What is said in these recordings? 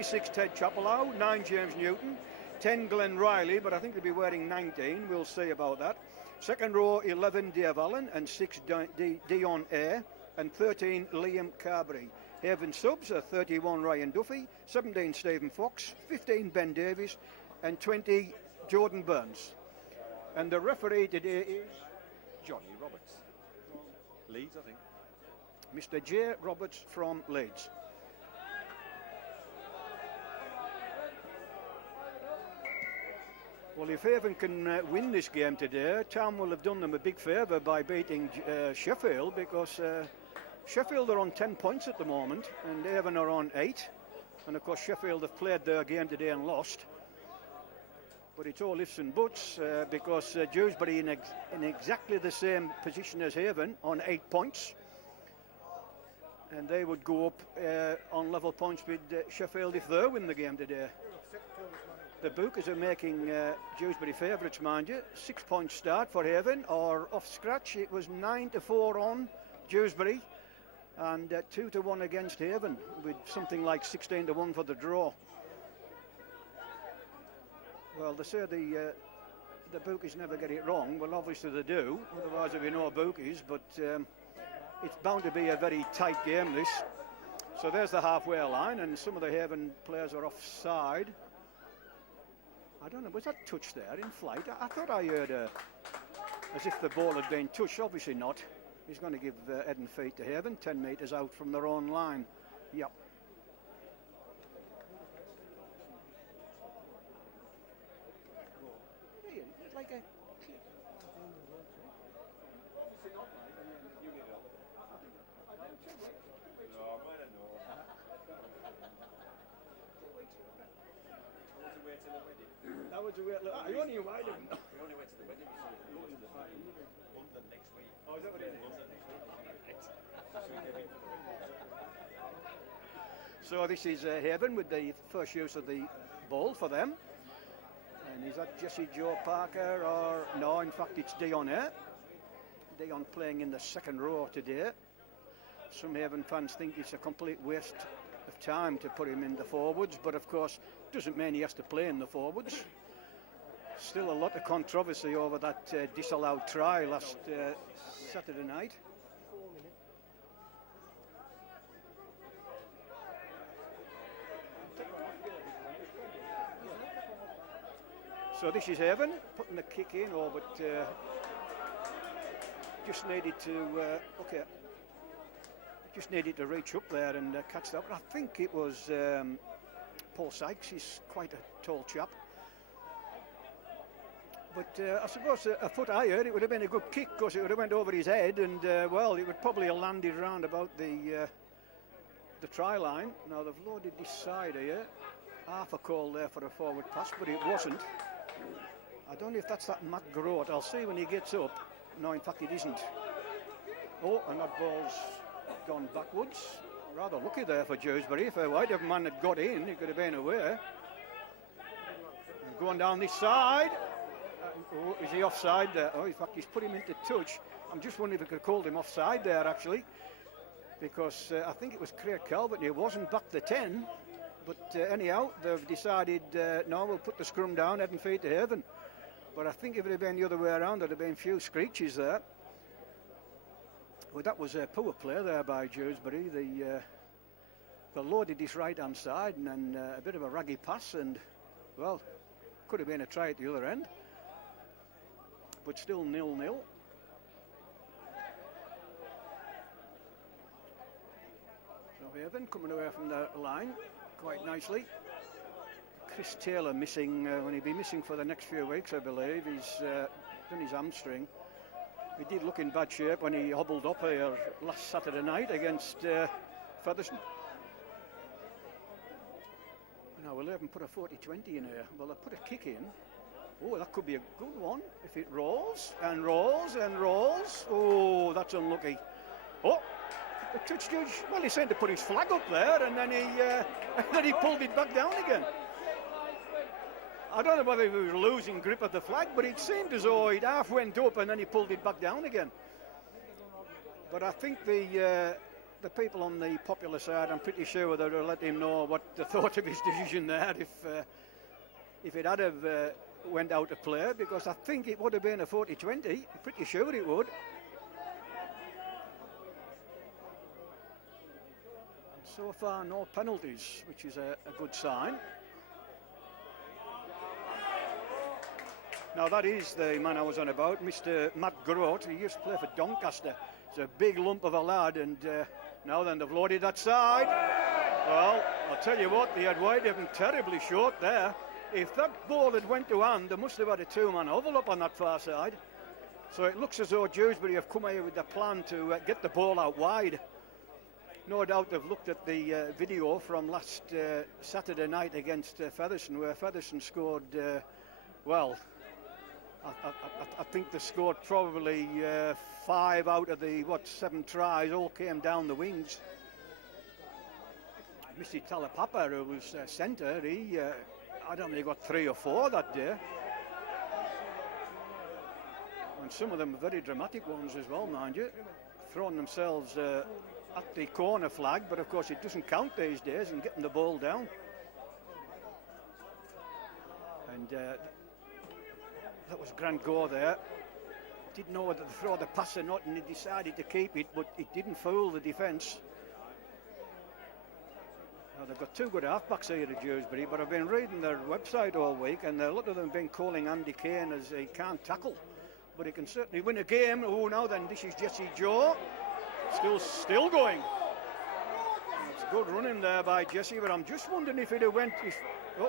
26 Ted Chapelhow, 9 James Newton, 10 Glenn Riley, but I think they'll be wearing 19. We'll see about that. Second row, 11 Dave Allen and 6 Dion Eyre and 13 Liam Carberry. Haven subs are 31 Ryan Duffy, 17 Stephen Fox, 15 Ben Davies and 20 Jordan Burns. And the referee today is Johnny Roberts. Leeds, I think. Mr. J. Roberts from Leeds. Well, if Haven can win this game today, Tom will have done them a big favour by beating Sheffield, because Sheffield are on 10 points at the moment and Haven are on 8. And of course Sheffield have played their game today and lost. But it's all ifs and buts because Dewsbury in exactly the same position as Haven on 8 points. And they would go up on level points with Sheffield if they win the game today. The bookers are making Dewsbury favourites, mind you. 6 point start for Haven, or off scratch it was 9-4 on Dewsbury and 2-1 against Haven, with something like 16-1 for the draw. Well, they say the bookies never get it wrong. Well, obviously they do, otherwise there'd be no bookies, but it's bound to be a very tight game, this. So there's the halfway line, and some of the Haven players are offside. I don't know, was that touch there in flight? I thought I heard as if the ball had been touched. Obviously not. He's going to give head and feet to Haven, 10 metres out from their own line. Yep. Like a... That was a weird look. You only went to the wedding. London next week. Oh, is that what it is? So this is Haven with the first use of the ball for them. And is that Jesse Joe Parker or... No, in fact it's Dion Eyre. Dion playing in the second row today. Some Haven fans think it's a complete waste of time to put him in the forwards, but of course doesn't mean he has to play in the forwards. Still a lot of controversy over that disallowed try last Saturday night. So this is Haven putting the kick in, but just needed to just needed to reach up there and catch that. But I think it was Paul Sykes. He's quite a tall chap. But I suppose a foot higher, it would have been a good kick, because it would have went over his head, and well, it would probably have landed around about the try line. Now they've loaded this side here. Half a call there for a forward pass, but it wasn't. I don't know if that's that Matt Grote. I'll see when he gets up. No, in fact it isn't. Oh, and that ball's gone backwards. Rather lucky there for Dewsbury. If a Whitehaven man had got in, it could have been away. And going down this side. Oh, is he offside there? Oh, in fact, he's put him into touch. I'm just wondering if he could have called him offside there, actually. Because I think it was Craig Calvert, and he wasn't back the 10. But anyhow, they've decided, no, we'll put the scrum down, head and feet to Haven. But I think if it had been the other way around, there'd have been a few screeches there. Well, that was a poor play there by Dewsbury. They loaded this right-hand side, and then a bit of a raggy pass, and, well, could have been a try at the other end. But still 0-0. So Haven coming away from the line quite nicely. Chris Taylor missing, when he'll be missing for the next few weeks, I believe. He's done his hamstring. He did look in bad shape when he hobbled up here last Saturday night against Featherstone. Now we'll have him put a 40-20 in here. Well, they'll put a kick in. Oh, that could be a good one if it rolls and rolls and rolls. Oh, that's unlucky. Oh, the touch judge. Well, he seemed to put his flag up there, and then he pulled it back down again. I don't know whether he was losing grip of the flag, but it seemed as though it half went up and then he pulled it back down again. But I think the the people on the popular side, I'm pretty sure they'd have let him know what they thought of his decision there if it had have went out of play, because I think it would have been a 40-20. I'm pretty sure it would. And so far, no penalties, which is a good sign. Now that is the man I was on about, Mr. Matt Grote. He used to play for Doncaster. He's a big lump of a lad, and now then they've loaded that side. Well, I'll tell you what, they had Whitehaven terribly short there. If that ball had went to hand, they must have had a two-man overlap on that far side. So it looks as though Dewsbury have come here with the plan to get the ball out wide. No doubt they've looked at the video from last Saturday night against Featherstone, where Featherstone scored, well, I think they scored probably 5 out of the, 7 tries, all came down the wings. Mr. Talapapa, who was centre, he, I don't think he got 3 or 4 that day. And some of them very dramatic ones as well, mind you. Throwing themselves at the corner flag, but of course it doesn't count these days, and getting the ball down. And that was grand go there. Didn't know whether to throw the pass or not, and he decided to keep it, but it didn't fool the defence. Now they've got 2 good halfbacks here at Dewsbury, but I've been reading their website all week, and a lot of them have been calling Andy Kane as he can't tackle, but he can certainly win a game. Oh, now then, this is Jesse Joe, still going. It's good running there by Jesse, but I'm just wondering if he'd have went.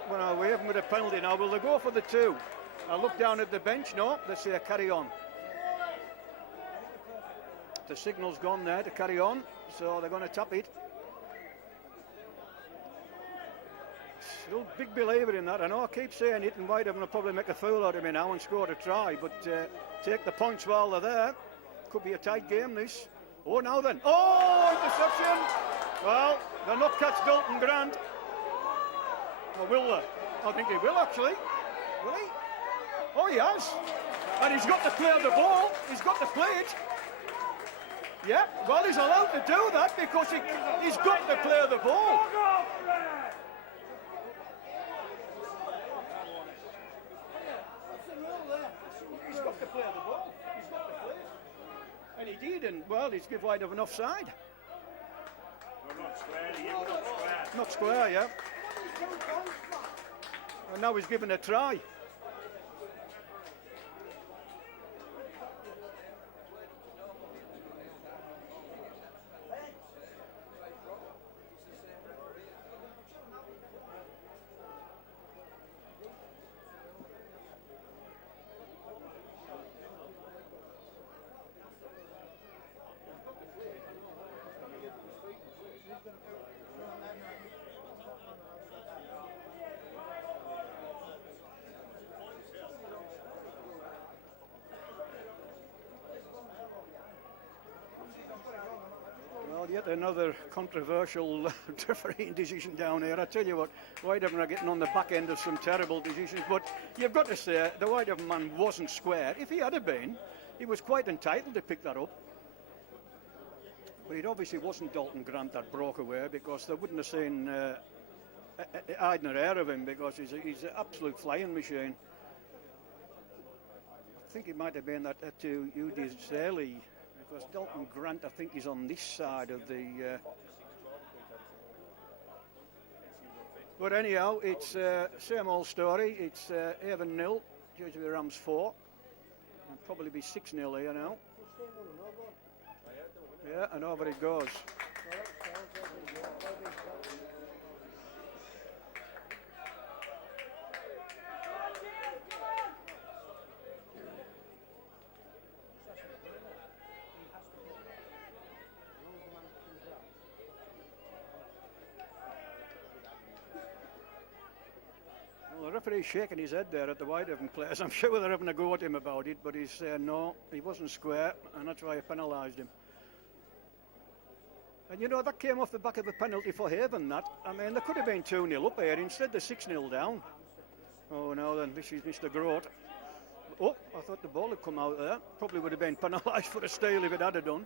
When I wave him with a penalty now, will they go for the 2? I look down at the bench. No, they say carry on. The signal's gone there to carry on, so they're going to tap it. Still big believer in that. I know I keep saying it, and Whitehaven will probably make a fool out of me now and score a try, but take the points while they're there. Could be a tight game, this. Oh, now then. Oh, interception. Well, they'll not catch Dalton Grant. Or will they? I think he will, actually. Will he? Oh, he has. And he's got to clear the ball. He's got to play it. Yeah, well, he's allowed to do that because he's got to clear the ball. He's got to clear the ball. He's got to play it. And he did, and, well, he's given Whitehaven an offside. Well, not square, Not square, yeah. And now he's given a try. Yet another controversial refereeing decision down here. I tell you what, Whitehaven are getting on the back end of some terrible decisions, but you've got to say the Whitehaven man wasn't square. If he had been, he was quite entitled to pick that up. But it obviously wasn't Dalton Grant that broke away, because they wouldn't have seen hide nor hair of him, because he's an absolute flying machine. I think it might have been that to Udis Daly. Because Dalton Grant, I think, is on this side of the... But anyhow, it's same old story. It's Avon 0, Dewsbury Rams 4. It'll probably be 6-0 here now. Yeah, and over it goes. The referee's shaking his head there at the Whitehaven players. I'm sure they're having a go at him about it, but he's saying no, he wasn't square, and that's why he penalised him. And you know, that came off the back of a penalty for Haven, that. I mean, there could have been 2-0 up here, instead they're 6-0 down. Oh, now then, this is Mr. Grote. Oh, I thought the ball had come out there. Probably would have been penalised for a steal if it had done.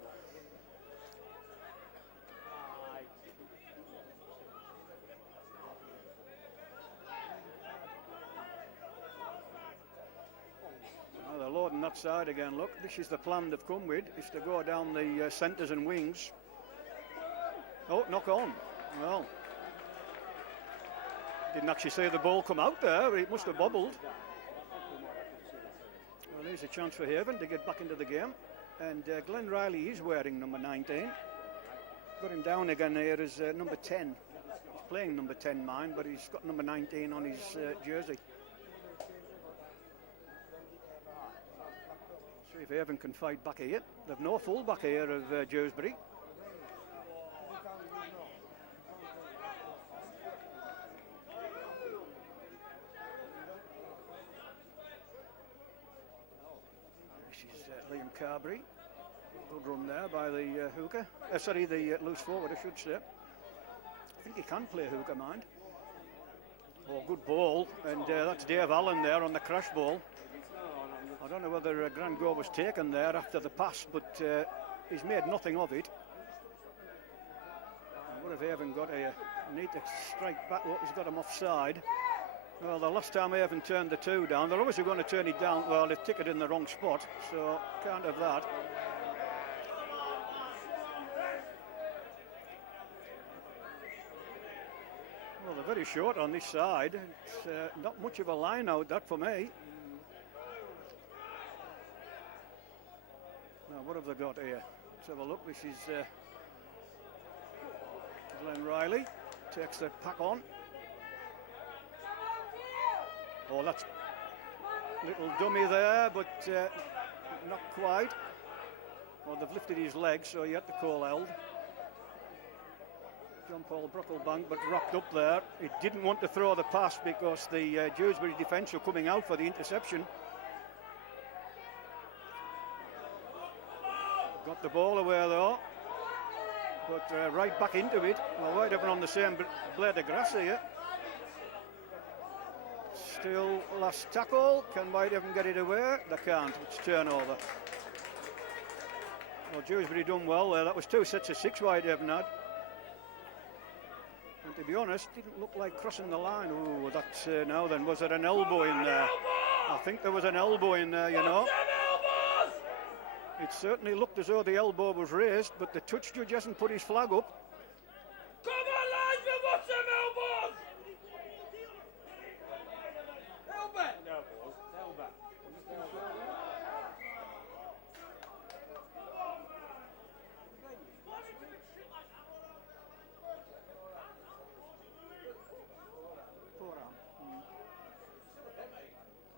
outside again. Look, this is the plan they've come with, is to go down the centres and wings. Oh, knock on. Well, didn't actually see the ball come out there. It must have bobbled. Well, here's a chance for Haven to get back into the game. And Glenn Riley is wearing number 19. Got him down again here as number 10. He's playing number 10, mind, but he's got number 19 on his jersey. See if Haven can fight back here. They've no full back here of Dewsbury. Liam Carberry, good run there by the hooker. The loose forward, I should say. I think he can play hooker, mind. Oh, good ball, and that's Dave Allen there on the crash ball. I don't know whether a grand goal was taken there after the pass, but he's made nothing of it. And what have Haven got here? Need to strike back. Look, he's got him offside. Well, the last time Haven turned the 2 down, they're obviously going to turn it down. Well, they've ticked it in the wrong spot, so can't have that. Well, they're very short on this side. It's not much of a line out, that for me. Now, what have they got here? Let's have a look. This is Glenn Riley. Takes the pack on. Oh, that's little dummy there, but not quite. Well, they've lifted his leg, so he had to call held. John Paul Brocklebank, but wrapped up there. He didn't want to throw the pass because the Dewsbury defence were coming out for the interception. Got the ball away though, but right back into it. Well, Whitehaven on the same blade of grass here. Still last tackle. Can Whitehaven get it away? They can't. It's turnover. Well, Dewsbury done well there. That was 2 sets of 6 Whitehaven had. And to be honest, didn't look like crossing the line. Oh, that's now then. Was there an elbow in there? I think there was an elbow in there, you know. It certainly looked as though the elbow was raised, but the touch judge hasn't put his flag up. Come on, lads, we want some elbows!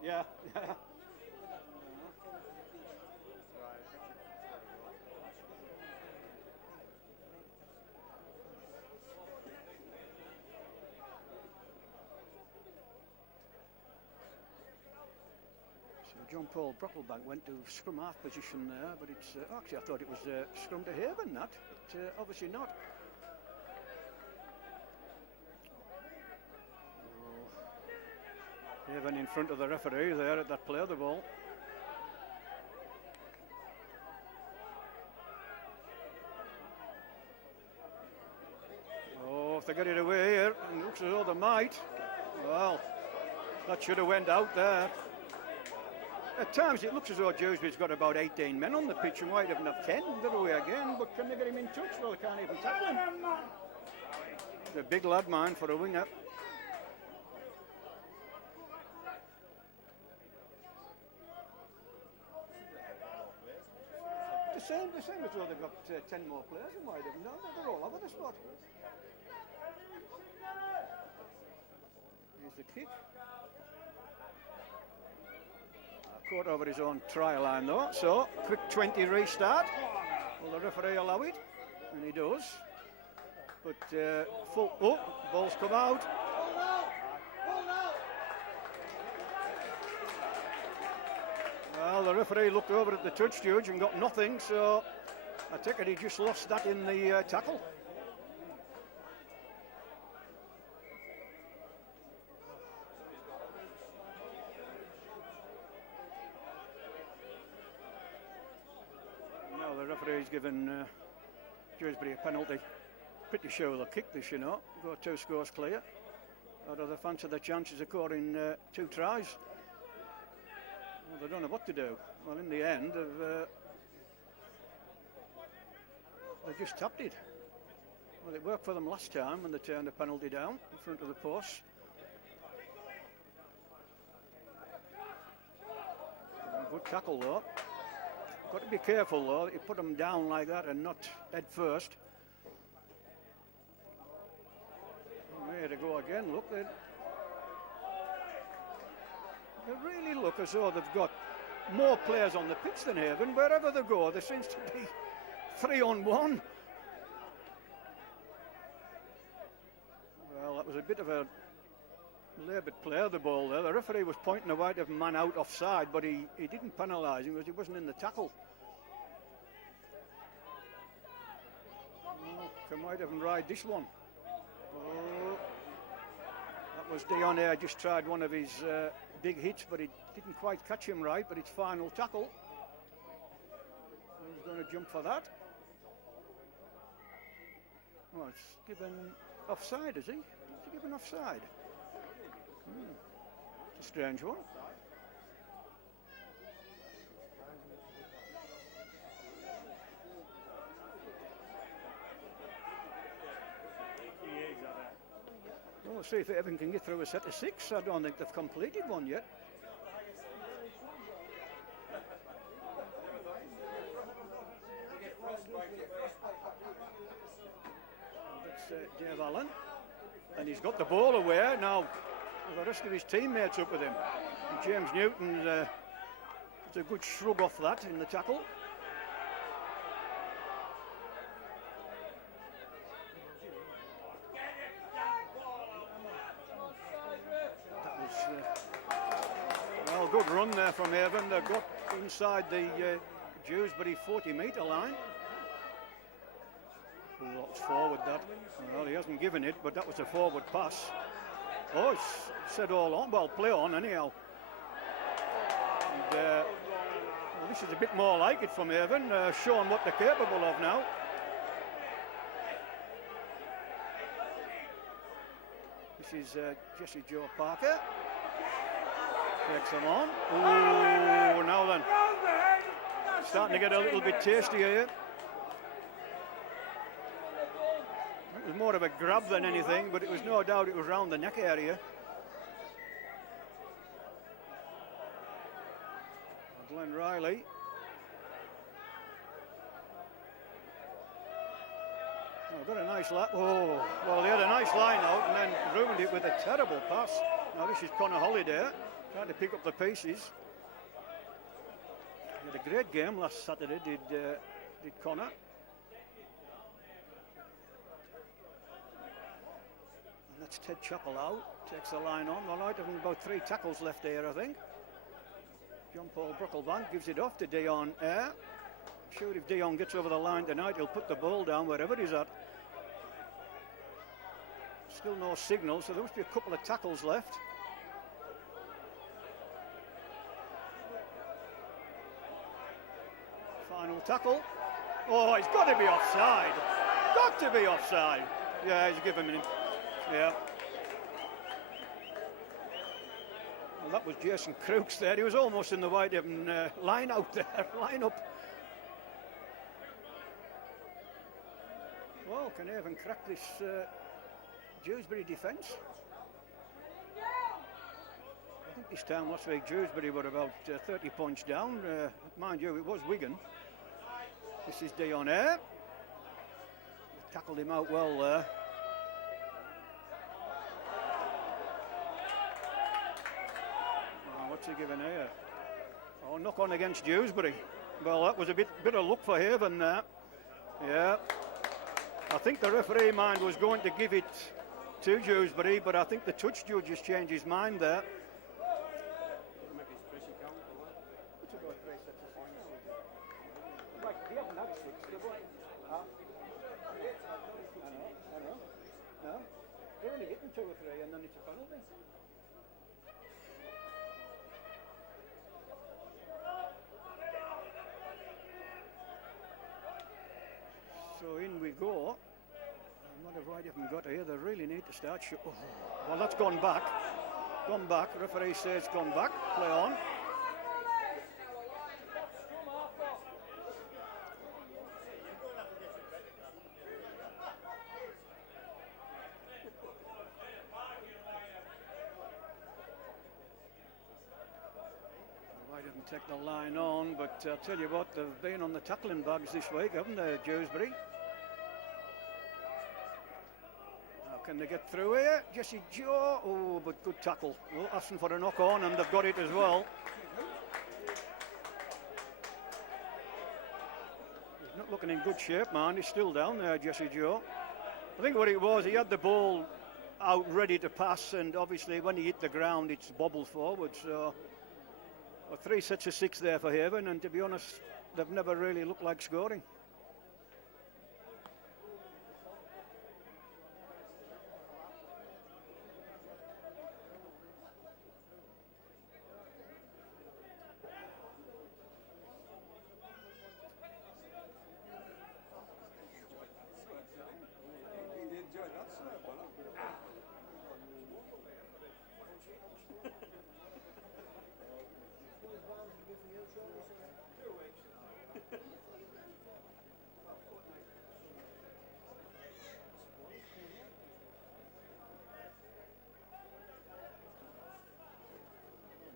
Yeah. John Paul Brocklebank went to scrum half position there, but it's actually I thought it was scrum to Haven, that, but obviously not. Oh. Haven in front of the referee there at that play of the ball. Oh, if they get it away here, and it looks as though they might. Well, that should have went out there. At times it looks as though Dewsbury's got about 18 men on the pitch and Whitehaven have 10. Got away again, but can they get him in touch? Well, they can't even tackle him. The big lad, man, for a winger. The same as though they've got 10 more players in Whitehaven. No, they're all over the spot. Here's the kick. Caught over his own try line though, so quick 20 restart. Will the referee allow it? And he does. But ball's come out. Well, the referee looked over at the touch judge and got nothing, so I take it he just lost that in the tackle. Now the referee's given Dewsbury a penalty. Pretty sure they'll kick this, you know. Go 2 scores clear. Or do they fancy the chances of scoring 2 tries? Well, they don't know what to do. Well, in the end, they just tapped it. Well, it worked for them last time when they turned the penalty down in front of the post. Good tackle though. Got to be careful though that you put them down like that and not head first. There they go again. Look, they really look as though they've got more players on the pitch than Haven. Wherever they go, there seems to be 3-on-1. Well, that was a bit of a laboured play of the ball there. The referee was pointing the Whitehaven man out offside, but he didn't penalise him because he wasn't in the tackle. Oh, can Whitehaven ride this one? Oh, that was Dion Eyre, just tried one of his big hits, but he didn't quite catch him right, but it's final tackle. He's going to jump for that. Oh, it's given offside, is he? Is he given offside? It's a strange one. Well, we'll see if Haven can get through a set of 6. I don't think they've completed one yet. That's Dave Allen. And he's got the ball away now. The rest of his teammates up with him. And James Newton, it's a good shrug off that in the tackle. That was well, good run there from Haven. They got inside the Dewsbury 40-metre line. Lots forward that. Well, he hasn't given it, but that was a forward pass. Oh, it's said all on. Well, play on anyhow. And, well, this is a bit more like it from Haven, showing what they're capable of now. This is Jesse Joe Parker. Takes them on. Oh, now then. Starting to get a little bit tasty here. It was more of a grab than anything, but it was no doubt it was round the neck area. Glenn Riley. Oh, got a nice line. Oh, well, they had a nice line out and then ruined it with a terrible pass. Now this is Connor Holliday trying to pick up the pieces. He had a great game last Saturday, did Connor. That's Ted Chappell out, takes the line on. Well, out of about 3 tackles left there, I think. John Paul Brocklebank gives it off to Dion Eyre. I'm sure if Dion gets over the line tonight, he'll put the ball down wherever he's at. Still no signal, so there must be a couple of tackles left. Final tackle. Oh, he's got to be offside. Got to be offside. Yeah, he's given him. Yeah. Well, that was Jason Crooks there. He was almost in the Whitehaven line out there, line up. Well, can Haven crack this Dewsbury defence? I think this time last week Dewsbury were about 30 points down. Mind you, it was Wigan. This is Dion Eyre. Tackled him out well there. What's he given here? Oh, knock on against Dewsbury. Well, that was a bit of luck for Haven there. Yeah. I think the referee mind was going to give it to Dewsbury, but I think the touch judge has changed his mind there. No, they're only getting 2 or 3 and then it's a penalty. So in we go. And what have Whitehaven got here? They really need to start oh, well, that's gone back. Gone back. Referee says gone back. Play on. Take the line on, but I'll tell you what, they've been on the tackling bags this week, haven't they, Dewsbury? How can they get through here? Jesse Joe, oh, but good tackle. Well, asking for a knock on, and they've got it as well. He's not looking in good shape, man. He's still down there, Jesse Joe. I think what it was, he had the ball out ready to pass, and obviously when he hit the ground, it's bobbled forward, so... Well, 3 sets of 6 there for Haven, and to be honest, they've never really looked like scoring.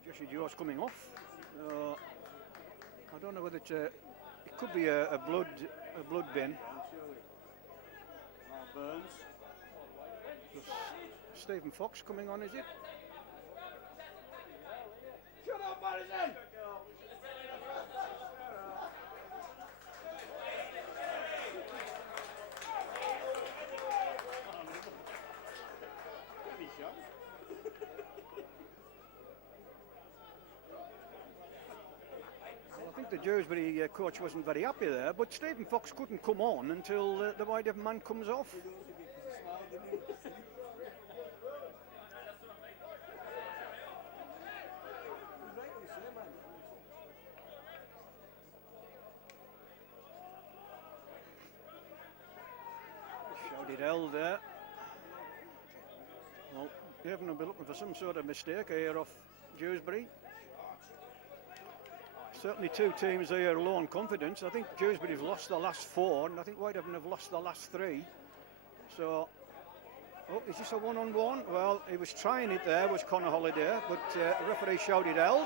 Jesse Joe's coming off. I don't know whether it's it could be a blood bin. Burns. Stephen Fox coming on, is it? Shut up, Madison! I think the Dewsbury coach wasn't very happy there, but Stephen Fox couldn't come on until the Whitehaven man comes off. Shouted held there. Well, Haven will be looking for some sort of mistake here off Dewsbury. Certainly 2 teams here low on confidence. I think Dewsbury've lost the last 4, and I think Whitehaven have lost the last 3. So, oh, is this a one-on-one? Well, he was trying it there, was Connor Holliday, but the referee shouted held.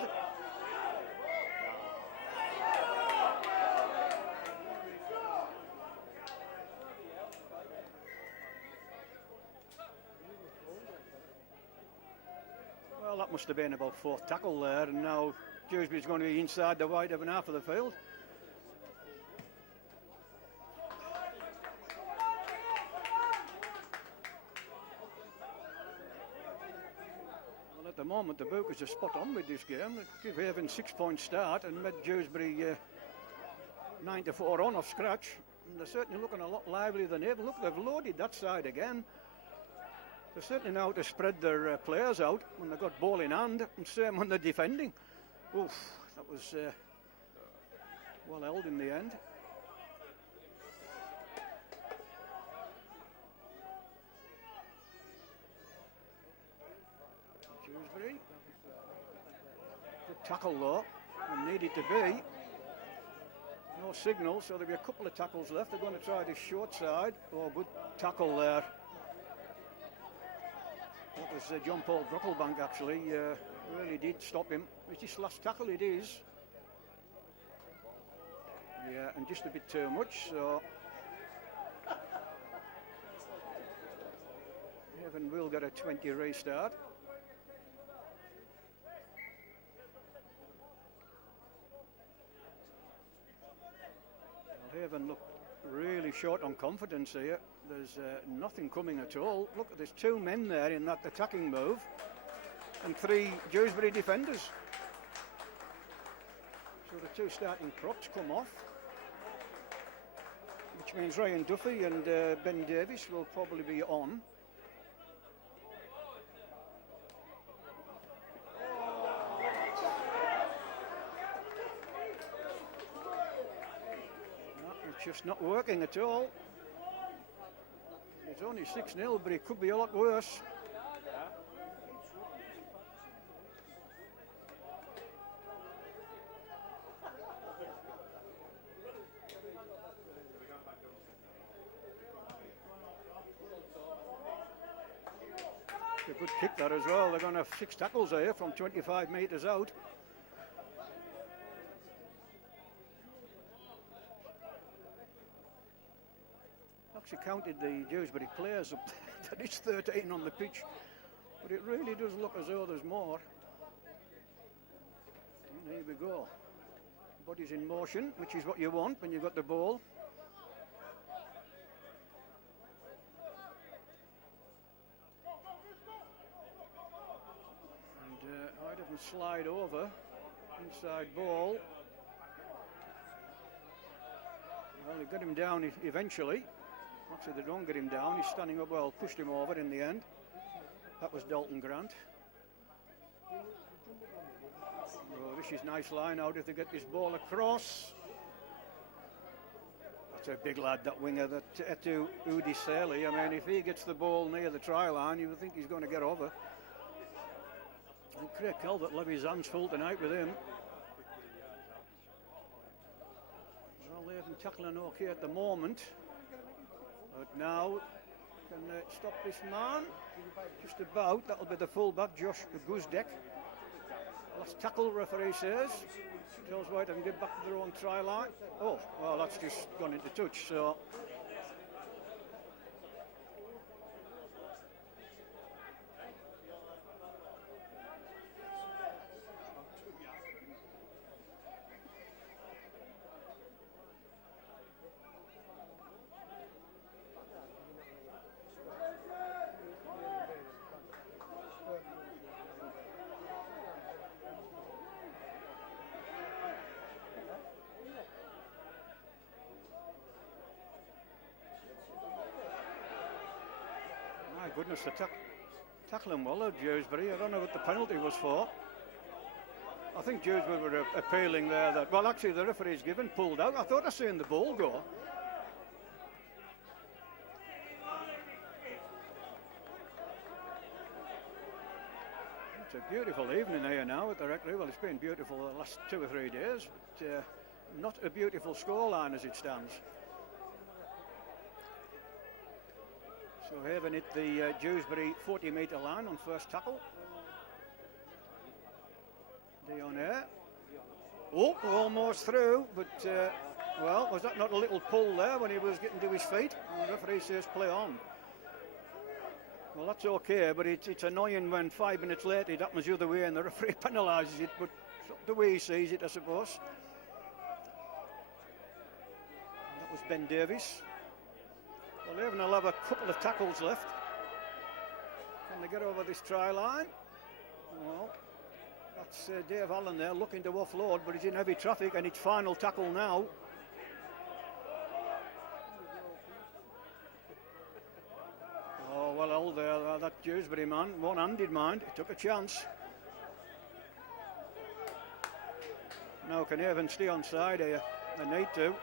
Well, that must have been about 4th tackle there, and now Dewsbury's going to be inside the Whitehaven half of the field. Well, at the moment, the Bookers are spot on with this game. Give Haven 6-point start and made Dewsbury 9-4 on off scratch. And they're certainly looking a lot livelier than Haven. Look, they've loaded that side again. They're certainly now to spread their players out when they've got ball in hand, and same when they're defending. Oof, that was well held in the end. Dewsbury. Good tackle though, and needed to be. No signal, so there'll be a couple of tackles left. They're going to try this short side. Oh, good tackle there. That was John Paul Brocklebank actually. Really did stop him. Is this last tackle? It is. Yeah, and just a bit too much, so Haven will get a 20 restart. Well, Haven look really short on confidence here. There's nothing coming at all. Look, there's 2 men there in that attacking move, and 3 Dewsbury defenders. So the 2 starting props come off, which means Ryan Duffy and Ben Davis will probably be on. No, it's just not working at all. It's only 6-0, but it could be a lot worse. A good kick there as well. They're going to have 6 tackles here from 25 metres out. actually counted the Dewsbury players up there. There is 13 on the pitch, but it really does look as though there's more. And here we go. Body's in motion, which is what you want when you've got the ball. And Whitehaven slide over. Inside ball. Well, they got him down eventually. Actually, they don't get him down. He's standing up well, pushed him over in the end. That was Dalton Grant. Oh, this is nice line out if they get this ball across. That's a big lad, that winger, that Etu Udiseli. I mean, if he gets the ball near the try line, you would think he's going to get over. And Craig Calvert left his hands full tonight with him. Well, they haven't tackling okay at the moment. But now, can they stop this man? Just about. That'll be the fullback, Josh Guzdek. Last tackle, referee says. Tells Whitehaven get back to their own try line. Oh, well, that's just gone into touch, so. Goodness, the tackling well of Dewsbury. I don't know what the penalty was for. I think Dewsbury were appealing there that, well, actually the referee's given, pulled out. I thought I seen the ball go. It's a beautiful evening here now at the Rectory. Well, it's been beautiful the last 2 or 3 days, but not a beautiful scoreline as it stands. So Haven hit the Dewsbury 40-metre line on first tackle. Dion Air. Oh, almost through, but, well, was that not a little pull there when he was getting to his feet? And the referee says play on. Well, that's okay, but it's annoying when 5 minutes later it happens the other way and the referee penalises it, but the way he sees it, I suppose. And that was Ben Davies. Well, Haven will have a couple of tackles left. Can they get over this try line? Well, that's Dave Allen there looking to offload, but he's in heavy traffic and it's final tackle now. Oh, well held there, that Dewsbury man, one-handed mind, he took a chance. Now can Haven stay on side here? They need to.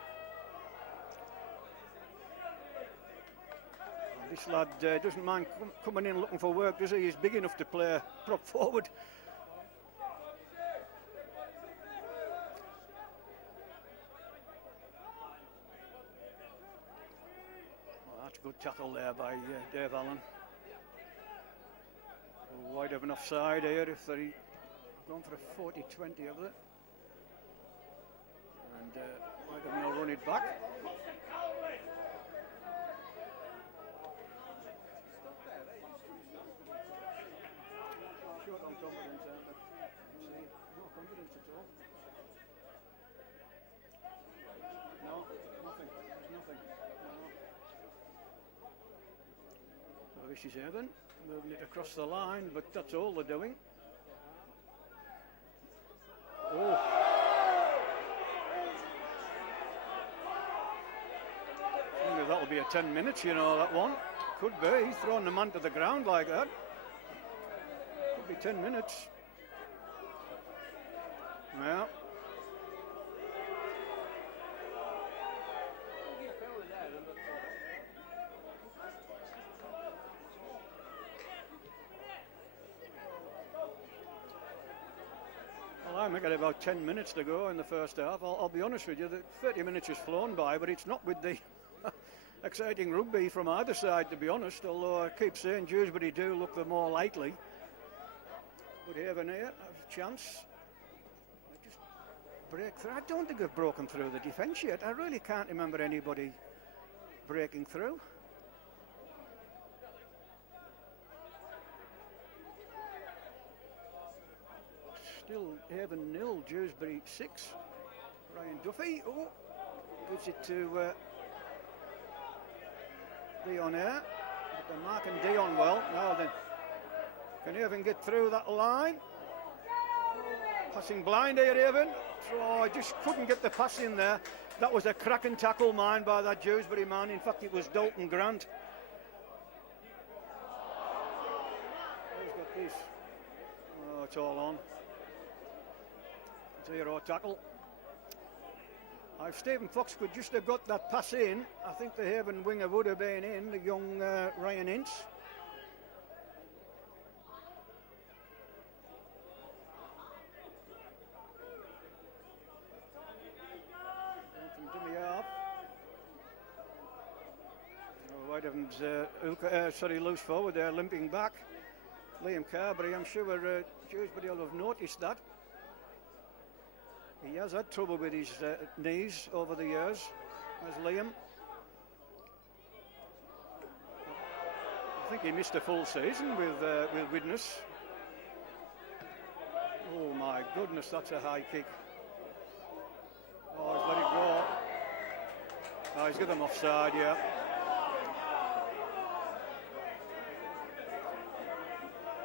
This lad doesn't mind coming in looking for work, does he? He's big enough to play prop forward. Well, that's a good tackle there by Dave Allen. Whitehaven offside here if they're going for a 40-20 of it. And Whitehaven will run it back. No confidence at all. No, nothing. There's nothing. No. So this is Haven moving it across the line, but that's all they're doing. Oh. I wonder if that'll be a 10 minutes, you know, that one. Could be. He's throwing the man to the ground like that. Could be 10 minutes. Well. Well, I'm looking at about 10 minutes to go in the first half. I'll be honest with you, the 30 minutes has flown by, but it's not with the exciting rugby from either side, to be honest, although I keep saying Dewsbury do look the more likely. But Haven here have a chance. They just break through. I don't think they've broken through the defence yet. I really can't remember anybody breaking through. Still Haven 0, Dewsbury 6. Ryan Duffy, gives it to Dion here. But they're marking Dion well. Now then, can Haven get through that line? Passing blind here, Haven. I just couldn't get the pass in there. That was a cracking tackle, man, by that Dewsbury man. In fact, it was Dalton Grant. Who's got this? Oh, it's all on. 0 tackle. If Stephen Fox could just have got that pass in, I think the Haven winger would have been in, the young Ryan Ince. Whitehaven's loose forward there, limping back. Liam Carberry, I'm sure Dewsbury will have noticed that. He has had trouble with his knees over the years, as Liam. I think he missed a full season with Widnes. Oh my goodness, that's a high kick. Oh, he's let it go. Oh, he's got them offside, yeah.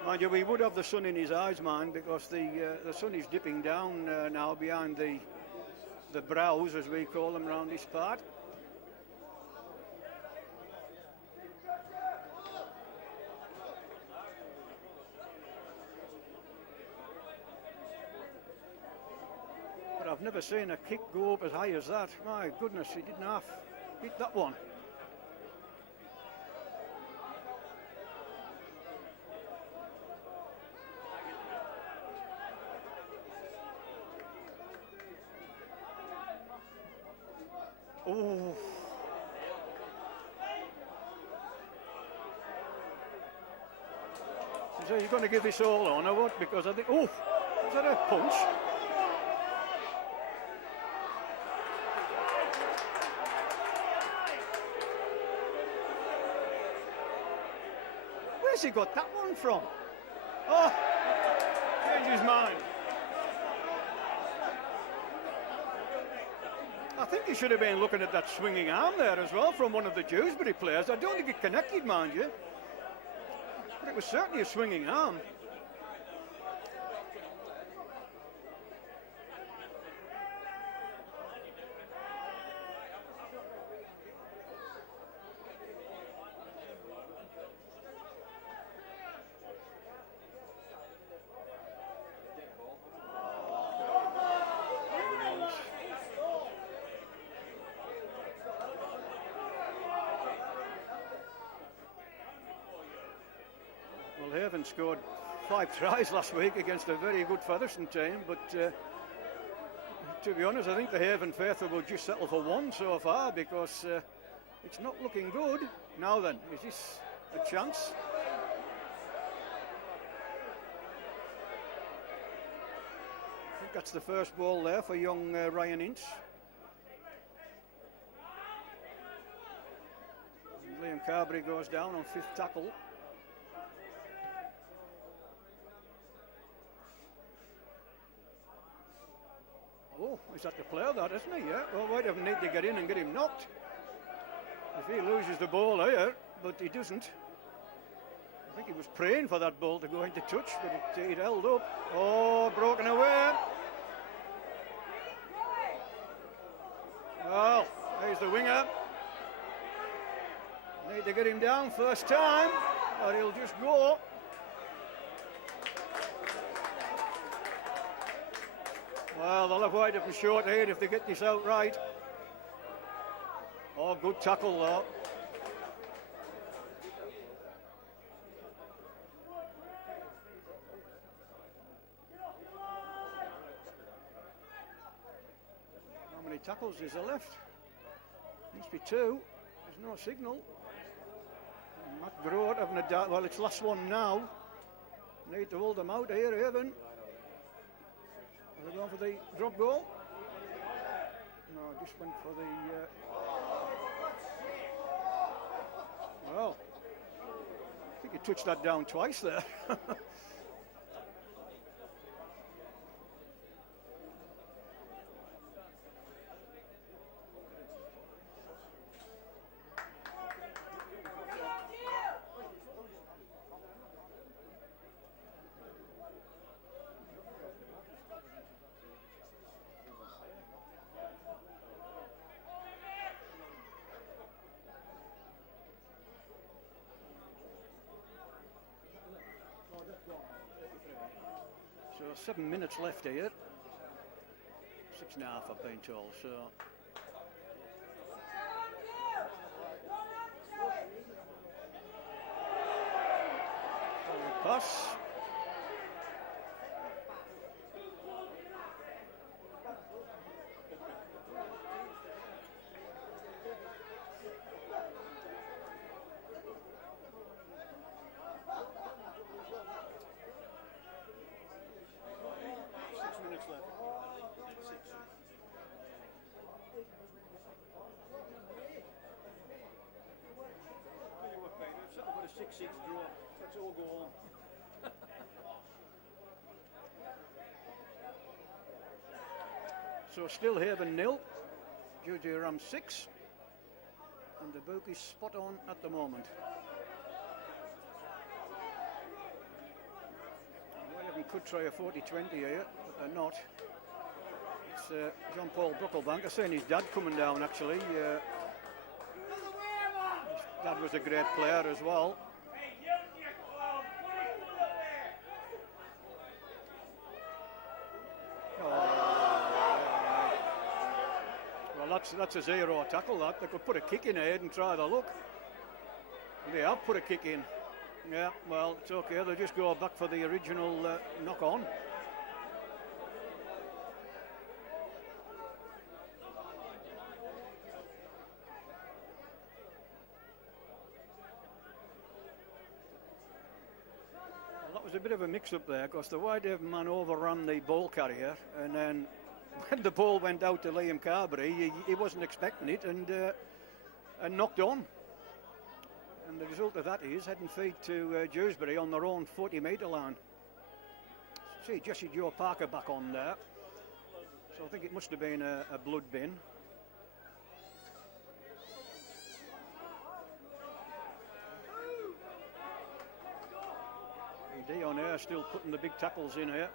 Mind you, we would have the sun in his eyes, man, because the sun is dipping down now behind the brows, as we call them, round this part. But I've never seen a kick go up as high as that. My goodness, he didn't half hit that one. Oh. So you're going to give this all on, or what? Because I think, was that a punch? Where's he got that one from? Oh, changed his mind. I think he should have been looking at that swinging arm there as well from one of the Dewsbury players. I don't think it connected, mind you. But it was certainly a swinging arm. Well, Haven scored 5 tries last week against a very good Featherstone team, but to be honest, I think the Haven faithful will just settle for 1 so far, because it's not looking good. Now then, is this a chance? I think that's the first ball there for young Ryan Ince. Liam Carberry goes down on 5th tackle. Oh, he's had to play that, isn't he? Yeah. Well, Whitehaven need to get in and get him knocked. If he loses the ball here, but he doesn't. I think he was praying for that ball to go into touch, but it held up. Oh, broken away. Well, here's the winger. Need to get him down first time, or he'll just go. Well, they'll have Whitehaven short here if they get this out right. Oh, good tackle though. How many tackles is there left? Must be 2. There's no signal. Matt Groat having a doubt. Well, it's last one now. Need to hold them out here, Haven. Are they going for the drop goal? No, just went for the... Well, I think he touched that down twice there. 7 minutes left here. 6.5 I've been told, so. Pass. So still Haven 0, Juju Ram 6, and the book is spot on at the moment. Whitehaven could try a 40-20 here, but they're not. It's John Paul Bucklebank. I've seen his dad coming down actually. His dad was a great player as well. That's a 0 tackle. That they could put a kick in ahead and try the look. They have put a kick in. Yeah, well, it's okay. They'll just go back for the original knock on. Well, that was a bit of a mix-up there because the Whitehaven man overran the ball carrier, and then when the ball went out to Liam Carberry, he wasn't expecting it and knocked on. And the result of that is head and feet to Dewsbury on their own 40-metre line. See Jesse Joe Parker back on there. So I think it must have been a blood bin. And Dion here still putting the big tackles in here.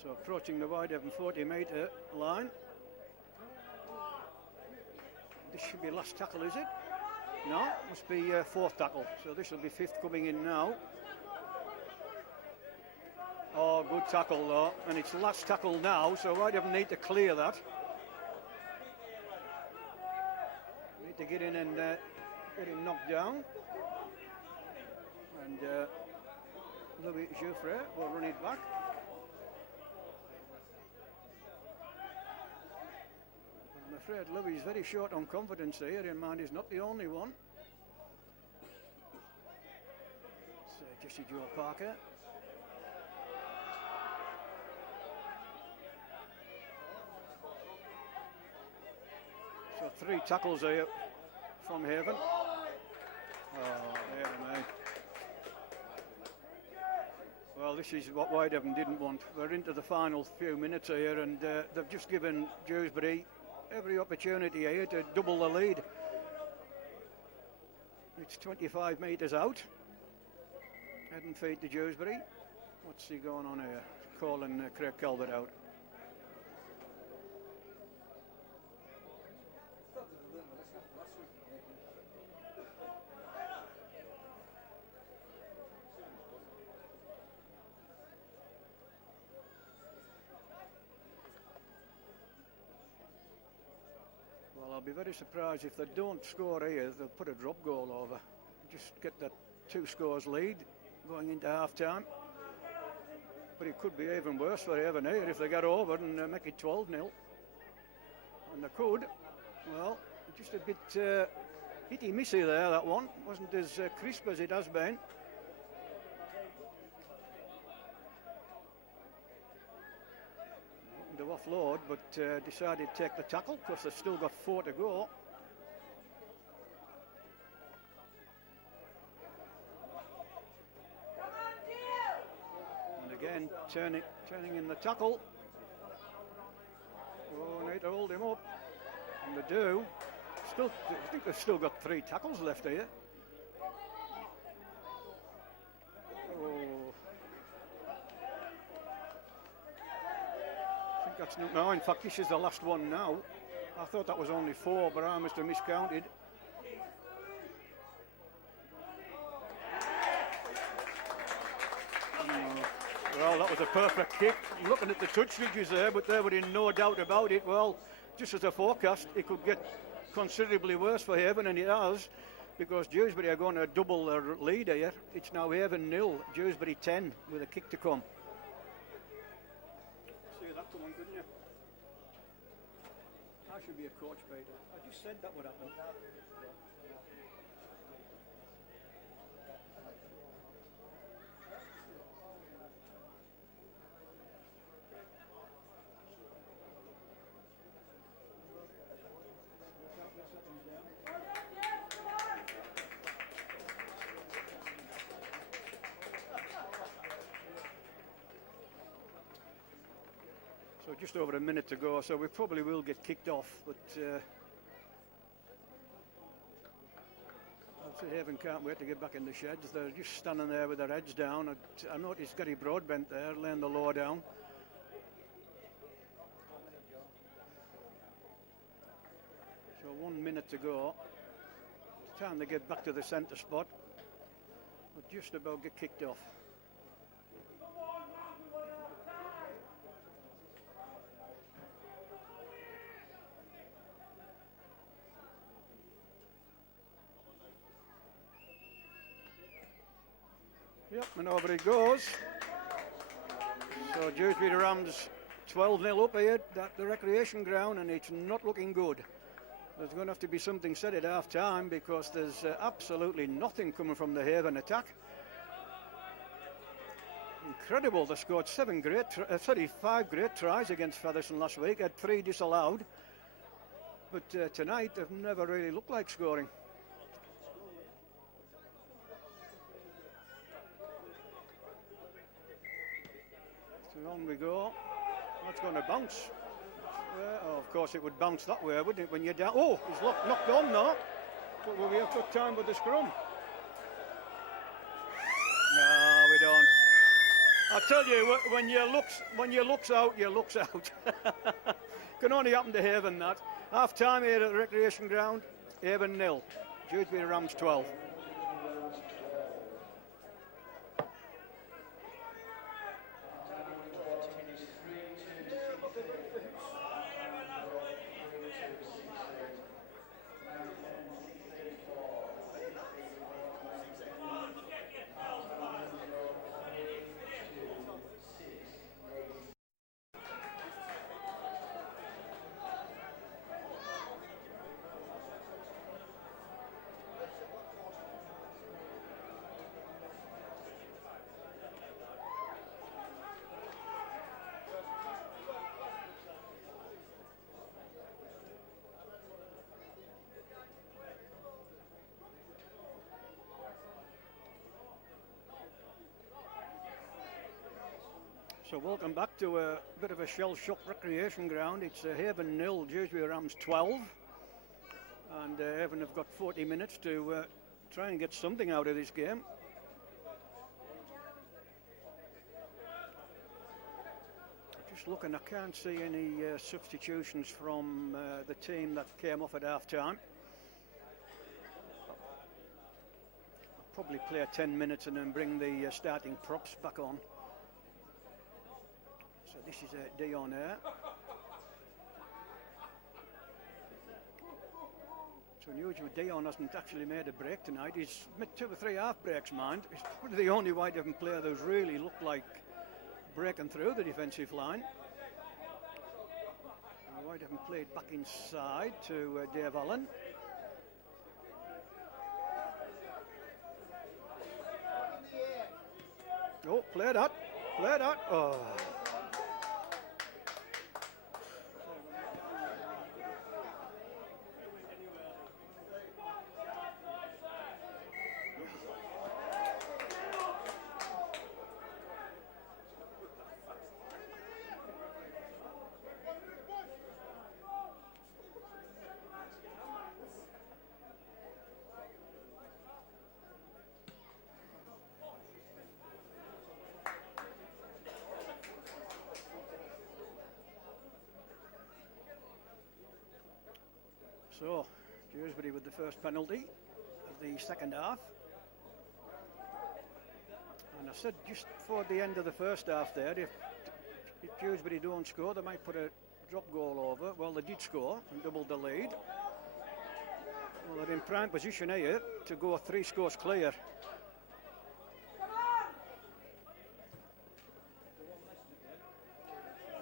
So approaching the Whitehaven 40-metre line. This should be last tackle, is it? No, must be fourth tackle. So this will be fifth coming in now. Oh, good tackle though. And it's last tackle now, so Whitehaven need to clear that. Need to get in and get him knocked down. And Louis Jouffre will run it back. I'm afraid Louis is very short on confidence here, and mind he's not the only one. It's Jesse Joe Parker. So 3 tackles here from Haven. Oh, dear me. Well, this is what Whitehaven didn't want. We're into the final few minutes here, and they've just given Dewsbury every opportunity here to double the lead. It's 25 metres out. Head and feet to Dewsbury. What's he going on here? Calling Craig Calvert out. Well, I'll be very surprised if they don't score here. They'll put a drop goal over. Just get that 2 scores lead going into half time. But it could be even worse for Haven here if they get over and make it 12-0. And they could. Well, just a bit hitty-missy there, that one. Wasn't as crisp as it has been. To offload, but decided to take the tackle because they've still got 4 to go. And again, turning in the tackle. Oh, need to hold him up. And they do. Still, I think they've still got 3 tackles left here. Oh. That's no, in fact, this is the last one now. I thought that was only 4, but I must have miscounted. Well, that was a perfect kick. Looking at the touch ridges there, but there were in no doubt about it. Well, just as a forecast, it could get considerably worse for Haven, and it has, because Dewsbury are going to double their lead here. It's now Haven 0, Dewsbury 10, with a kick to come. See that come on, couldn't you? I should be a coach, Peter. I just said that would happen. So just over a minute to go, so we probably will get kicked off, but Haven can't wait to get back in the sheds. They're just standing there with their heads down. I noticed Gary Broadbent there laying the law down. So 1 minute to go. It's time to get back to the centre spot. But just about get kicked off. Yep, and over it goes. So Dewsbury Rams 12-0 up here at the recreation ground, and it's not looking good. There's going to have to be something said at half time, because there's absolutely nothing coming from the Haven attack. Incredible, they scored 5 great tries against Featherstone last week, had 3 disallowed. But tonight they've never really looked like scoring. So on we go. That's going to bounce. Oh, of course it would bounce that way, wouldn't it, when you're down? Oh, he's knocked on now. But will we have good time with the scrum? No, we don't. I tell you, when you looks out, you looks out. Can only happen to Haven, that. Half time here at the recreation ground, Haven 0, Dewsbury Rams 12. So welcome back to a bit of a shell-shock recreation ground. It's Haven 0, Dewsbury Rams 12. And Haven have got 40 minutes to try and get something out of this game. Just looking, I can't see any substitutions from the team that came off at half-time. I'll probably play 10 minutes and then bring the starting props back on. So this is Dion here. It's unusual, Dion hasn't actually made a break tonight. He's made 2 or 3 half breaks, mind. He's probably the only Whitehaven player who's really looked like breaking through the defensive line. And Whitehaven played back inside to Dave Allen. Oh, play that. Oh. So, Dewsbury with the first penalty of the second half. And I said just before the end of the first half there, if Dewsbury don't score, they might put a drop goal over. Well, they did score and doubled the lead. Well, they're in prime position here to go 3 scores clear.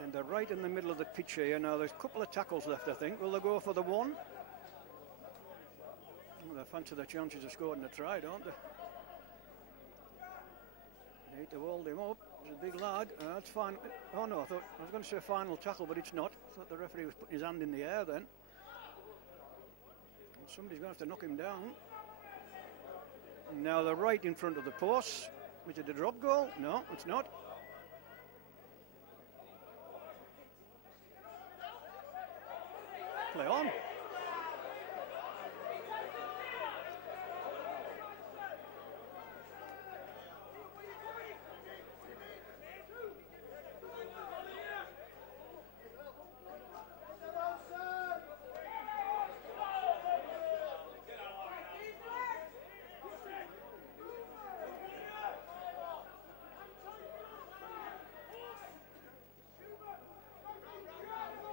And they're right in the middle of the pitch here. Now there's a couple of tackles left, I think. Will they go for the one? Well, they fancy their chances of scoring a try, don't they? Need to hold him up. He's a big lad. That's fine. Oh no, I was going to say final tackle, but it's not. I thought the referee was putting his hand in the air then. And somebody's going to have to knock him down. And now they're right in front of the post. Is it a drop goal? No, it's not. Play on.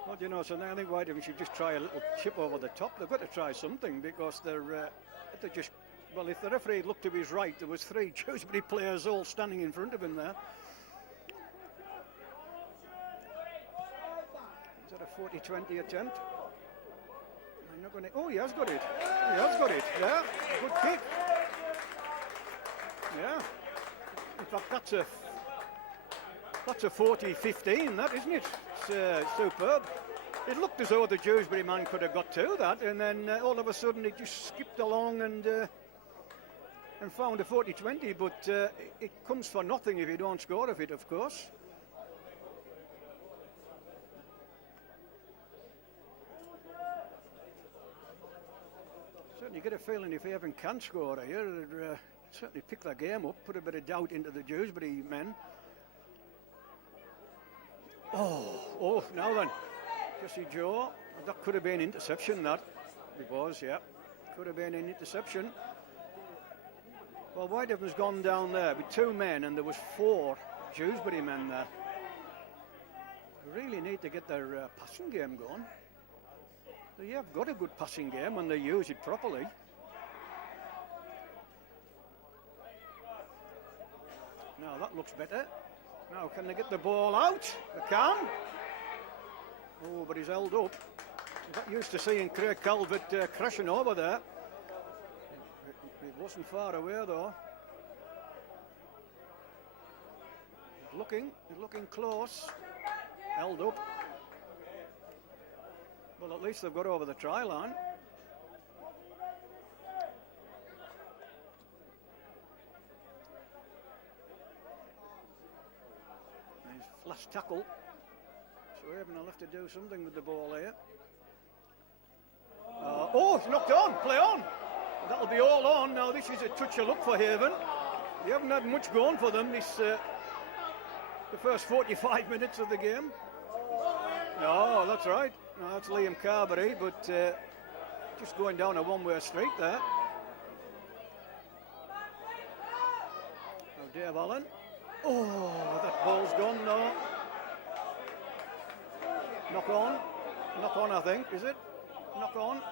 Well, you know, so I think Whitehaven should just try a little chip over the top. They've got to try something because they're just, well, if the referee looked to his right, there was 3 Dewsbury players all standing in front of him there. Is that a 40-20 attempt? I'm not going to, oh, he has got it. He has got it. Yeah, good kick. Yeah. In fact, that's a 40-15, that, isn't it? It's superb. It looked as though the Dewsbury man could have got to that, and then all of a sudden it just skipped along and found a 40-20, but it comes for nothing if you don't score of it, of course. Certainly get a feeling if Haven can score here, it'll certainly pick that game up, put a bit of doubt into the Dewsbury men. Oh, now then, Jesse Joe, that could have been interception, that. It was, yeah, could have been an interception. Well, Whitehaven's gone down there with 2 men and there was 4 Dewsbury men there. They really need to get their passing game going. They have got a good passing game when they use it properly. Now that looks better. Now, can they get the ball out? They can. Oh, but he's held up. I got used to seeing Craig Calvert crashing over there. It wasn't far away, though. He's looking close. Held up. Well, at least they've got over the try line. Last tackle, so Haven will have to do something with the ball here. Oh, it's knocked on, play on. That'll be all on. Now this is a touch of luck for Haven. They haven't had much going for them this the first 45 minutes of the game. Oh, that's right. No, that's Liam Carberry, but just going down a one-way street there. Now Dave Allen. Oh, that ball's gone now. Knock on, I think, is it? Knock on.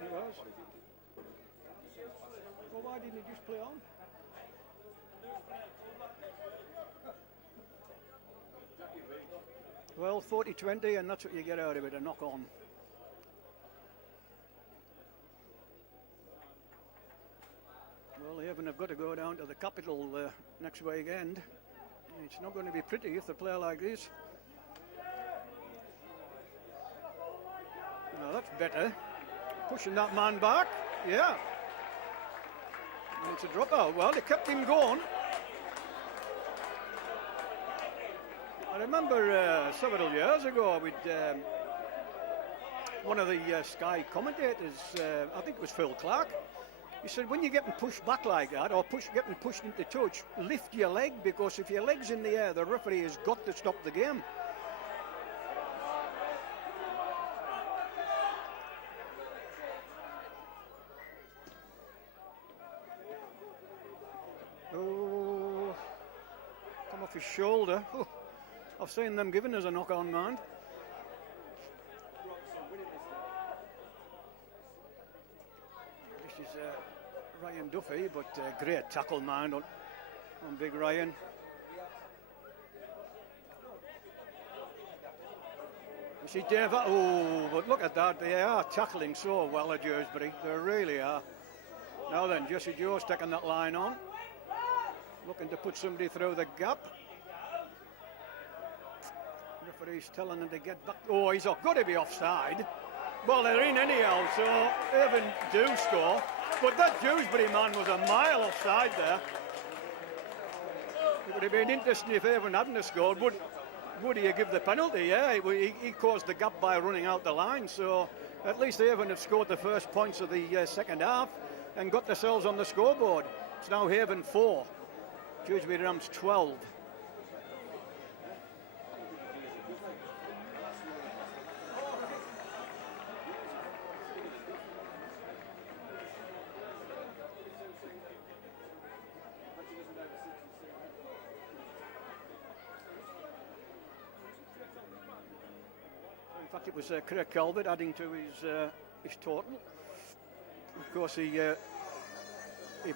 He was. Well, why didn't he just play on? Well, 40-20, and that's what you get out of it, a knock on. Well, Haven have got to go down to the capital next weekend. It's not going to be pretty if they play like this. Now that's better. Pushing that man back, yeah. And it's a dropout. Well, they kept him going. I remember several years ago with one of the Sky commentators, I think it was Phil Clark, He said, when you're getting pushed back like that, or getting pushed into touch, lift your leg, because if your leg's in the air, the referee has got to stop the game. Oh, come off his shoulder. Oh, I've seen them giving us a knock-on, man. This is Ryan Duffy, but great tackle, man, on big Ryan. You see Dave, oh, but look at that, they are tackling so well at Dewsbury, they really are. Now then, Jesse Joe's taking that line on, looking to put somebody through the gap. Referee's telling him to get back. Oh, he's got to be offside. Well, they're in anyhow, so Avon do score. But that Dewsbury man was a mile offside there. It would have been interesting if Avon hadn't have scored. Would he give the penalty? Yeah, he caused the gap by running out the line. So at least Avon have scored the first points of the second half and got themselves on the scoreboard. It's now Avon 4, Dewsbury Rams 12. In fact, it was Craig Calvert adding to his total. Of course, he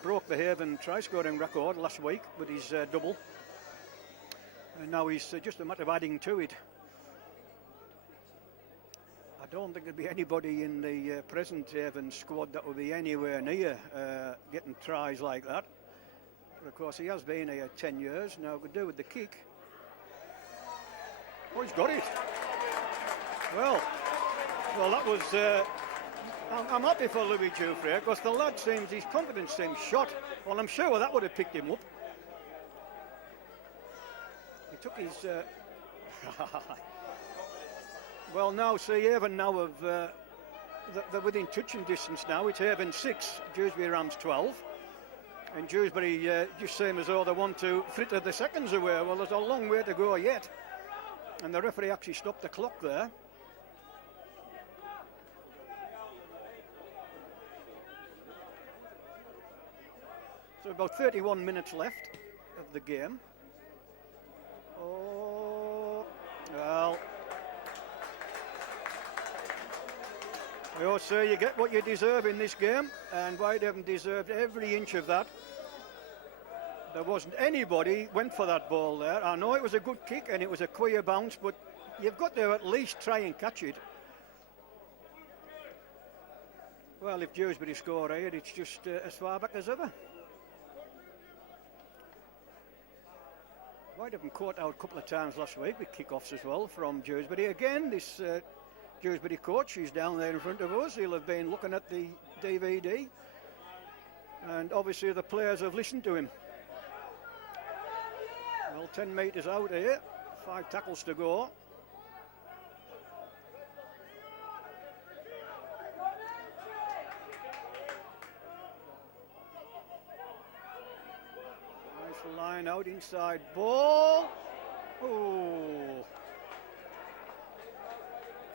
broke the Haven try-scoring record last week with his double, and now he's just a matter of adding to it. I don't think there'll be anybody in the present Haven squad that will be anywhere near getting tries like that. But of course, he has been here 10 years now. Could do with the kick. Oh, he's got it. Well, that was. I'm happy for Louis Jouffre, because the lad seems, his confidence seems shot. Well, I'm sure that would have picked him up. He took his. Well, now see, Avon now have. They're within touching distance now. It's Avon 6, Dewsbury Rams 12, and Dewsbury just same as though they want to fritter the seconds away. Well, there's a long way to go yet, and the referee actually stopped the clock there. So about 31 minutes left of the game. Oh, well. I always say you get what you deserve in this game, and Whitehaven deserved every inch of that. There wasn't anybody went for that ball there. I know it was a good kick and it was a queer bounce, but you've got to at least try and catch it. Well, if Dewsbury score here, it's just as far back as ever. Whitehaven caught out a couple of times last week with kick-offs as well from Dewsbury. Again, this Dewsbury coach, he's down there in front of us. He'll have been looking at the DVD. And obviously the players have listened to him. Well, 10 metres out here, 5 tackles to go. Line out inside ball. Oh,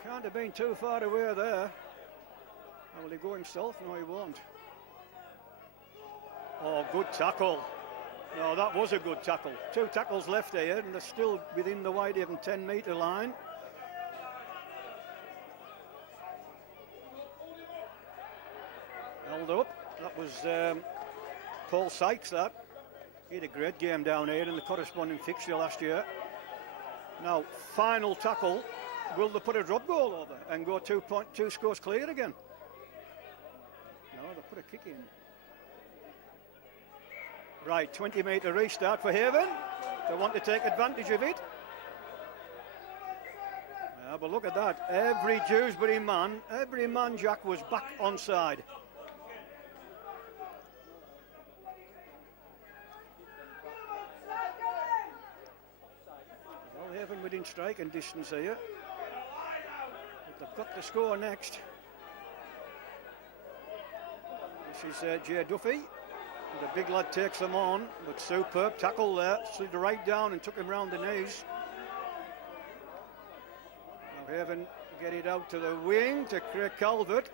can't have been too far away there. Will he go himself? No, he won't. Oh, good tackle. No, that was a good tackle. 2 tackles left here, and they're still within the Whitehaven 10-metre line. Held up. That was Paul Sykes, that. He had a great game down here in the corresponding fixture last year. Now, final tackle. Will they put a drop goal over and go 2 scores clear again? No, they put a kick in. Right, 20-metre restart for Haven. They want to take advantage of it. Yeah, but look at that. Every Dewsbury man, every man, Jack, was back onside. Haven within striking distance here, but they've got to score next. This is Jay Duffy. The big lad takes them on, but superb tackle there. Slid right down and took him round the knees. Now Haven get it out to the wing to Craig Calvert.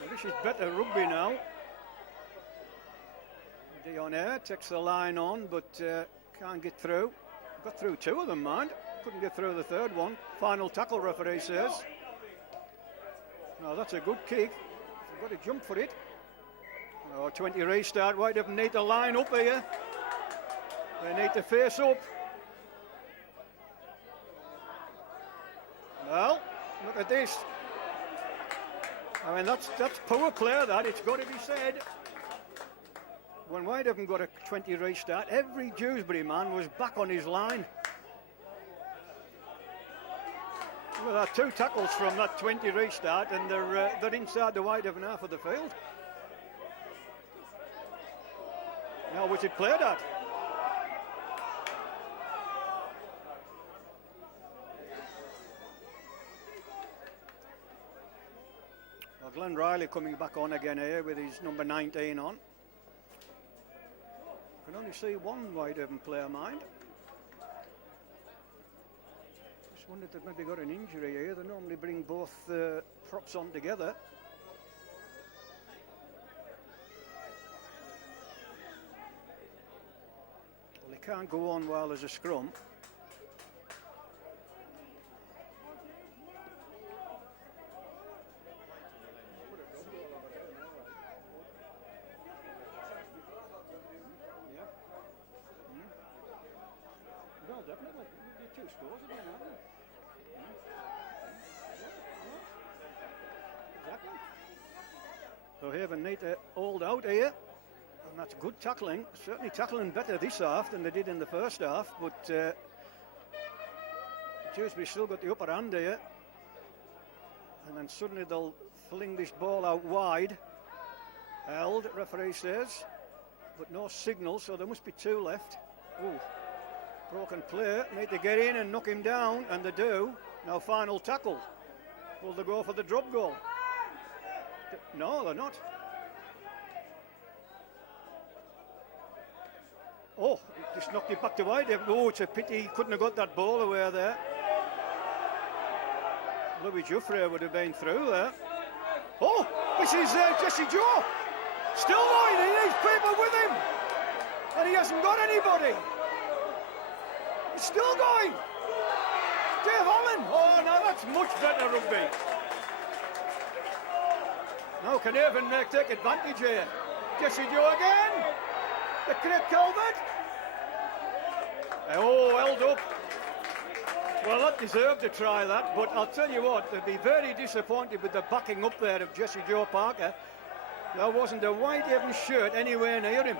Well, this is better rugby now. Dion Air takes the line on, but can't get through. Got through two of them, mind. Couldn't get through the third one. Final tackle, referee says. Now that's a good kick. You've got to jump for it. Oh, 20 restart. Whitehaven need to line up here. They need to face up. Well, look at this. I mean, that's power play, that. It's got to be said. When Whitehaven got a 20 restart, every Dewsbury man was back on his line. Well, there are two tackles from that 20 restart, and they're inside the Whitehaven half of the field. Now, was it played at? Well, Glenn Riley coming back on again here with his number 19 on. I can only see one Whitehaven player, mind. Just wondered if they've maybe got an injury here. They normally bring both props on together. Well, they can't go on while there's a scrum. No, definitely. The two scores again, aren't they? Exactly. So Haven need to hold out here, and that's good tackling. Certainly tackling better this half than they did in the first half, but Dewsbury still got the upper hand here. And then suddenly they'll fling this ball out wide. Held, referee says, but no signal, so there must be two left. Ooh. Broken play, need to get in and knock him down, and they do. Now final tackle. Will they go for the drop goal? No, they're not. Oh, just knocked it back to Whitehaven. Oh, it's a pity he couldn't have got that ball away there. Louis Jouffre would have been through there. Oh, this is Jesse Joe. Still going, he needs people with him. And he hasn't got anybody. He's still going. Dave Holland. Oh, now that's much better rugby. Now can Haven take advantage here. Jesse Joe again. The Craig Calvert. Oh, held up. Well, that deserved to try that, but I'll tell you what, they'd be very disappointed with the backing up there of Jesse Joe Parker. There wasn't a Whitehaven shirt anywhere near him.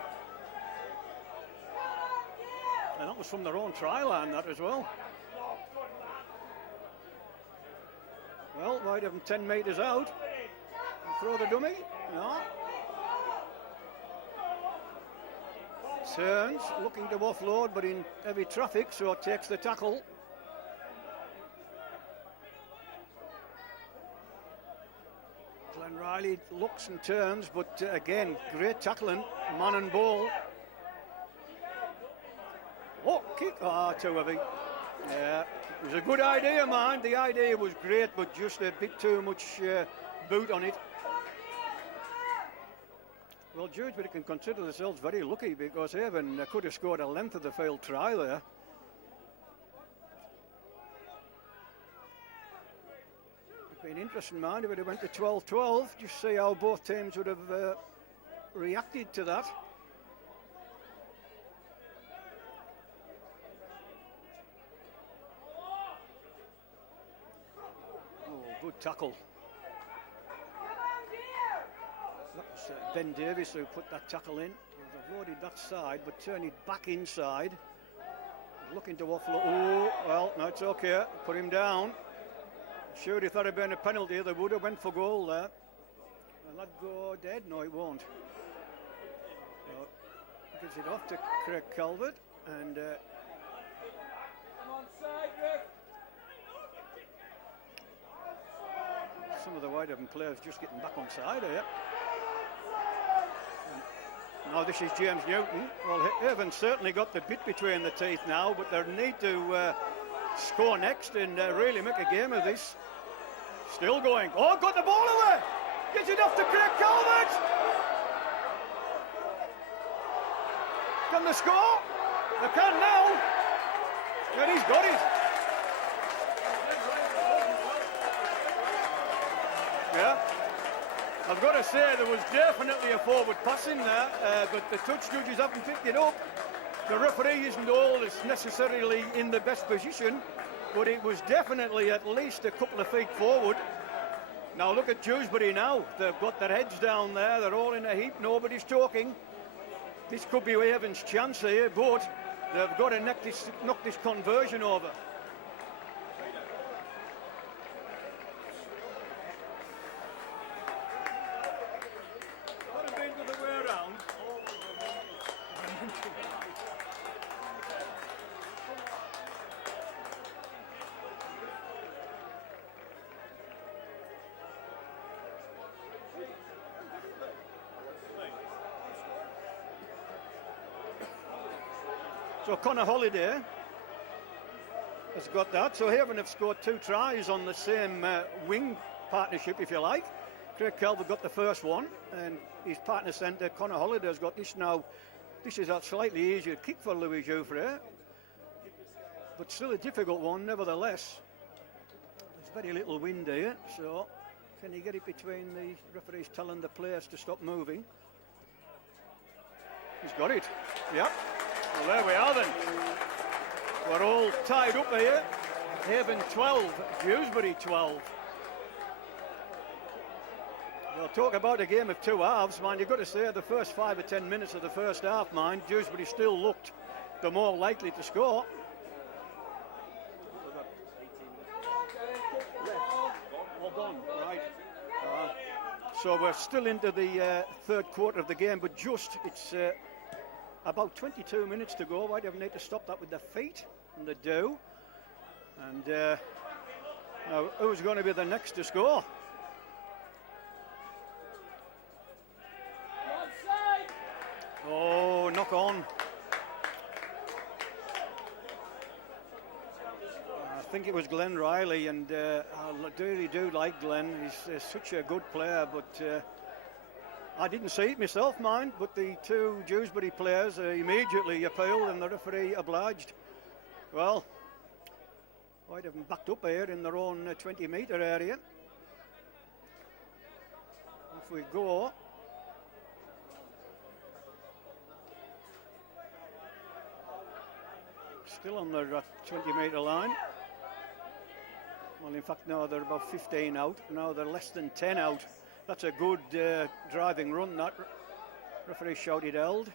And that was from their own try line, that as well. Well, Whitehaven 10 metres out. Throw the dummy. No. Turns, looking to offload, but in heavy traffic, so it takes the tackle. Glenn Riley looks and turns, but again, great tackling, man and ball. Oh, kick, too heavy. Yeah, it was a good idea, man. The idea was great, but just a bit too much boot on it. Well, Dewsbury can consider themselves very lucky because Haven could have scored a length of the field try there. It'd been interesting, man, if it went to 12-12, just see how both teams would have reacted to that. Oh, good tackle. That was Ben Davis who put that tackle in. They've avoided that side, but turn it back inside. Looking to offload. Oh, well, no, it's okay. Put him down. Sure, if that had been a penalty, they would have went for goal there. Will that go dead? No, it won't. So, gives it off to Craig Calvert, and some of the Whitehaven players just getting back on side here. Now this is James Newton. Well, Haven certainly got the bit between the teeth now, but they need to score next and really make a game of this. Still going. Oh, got the ball away. Gets it off to Craig Calvert. Can they score? They can now. And he's got it. Yeah. I've got to say there was definitely a forward pass in there, but the touch judges haven't picked it up. The referee isn't always necessarily in the best position, but it was definitely at least a couple of feet forward. Now look at Dewsbury now. They've got their heads down there. They're all in a heap. Nobody's talking. This could be Haven's chance here, but they've got to knock this conversion over. So Connor Holliday has got that. So Haven have scored 2 tries on the same wing partnership, if you like. Craig Calvert got the first one, and his partner centre, Connor Holliday, has got this now. This is a slightly easier kick for Louis Jouffre, but still a difficult one, nevertheless. There's very little wind here, so can he get it between the referees telling the players to stop moving? He's got it, yep. Well, there we are then. We're all tied up here. Haven 12, Dewsbury 12. We'll talk about a game of 2 halves, mind. You've got to say the first 5 or 10 minutes of the first half, mind, Dewsbury still looked the more likely to score. All gone, right. So we're still into the third quarter of the game, but it's about 22 minutes to go. Whitehaven need to stop that with their feet, and they do. And now, who's going to be the next to score? Oh, knock on. I think it was Glenn Riley, and I really do like Glenn. He's such a good player, but I didn't see it myself, mind, but the 2 Dewsbury players immediately appealed and the referee obliged. Well, Whitehaven backed up here in their own 20-metre area. Off we go. Still on their 20-metre line. Well, in fact, now they're about 15 out. Now they're less than 10 out. That's a good driving run, that. Referee shouted held.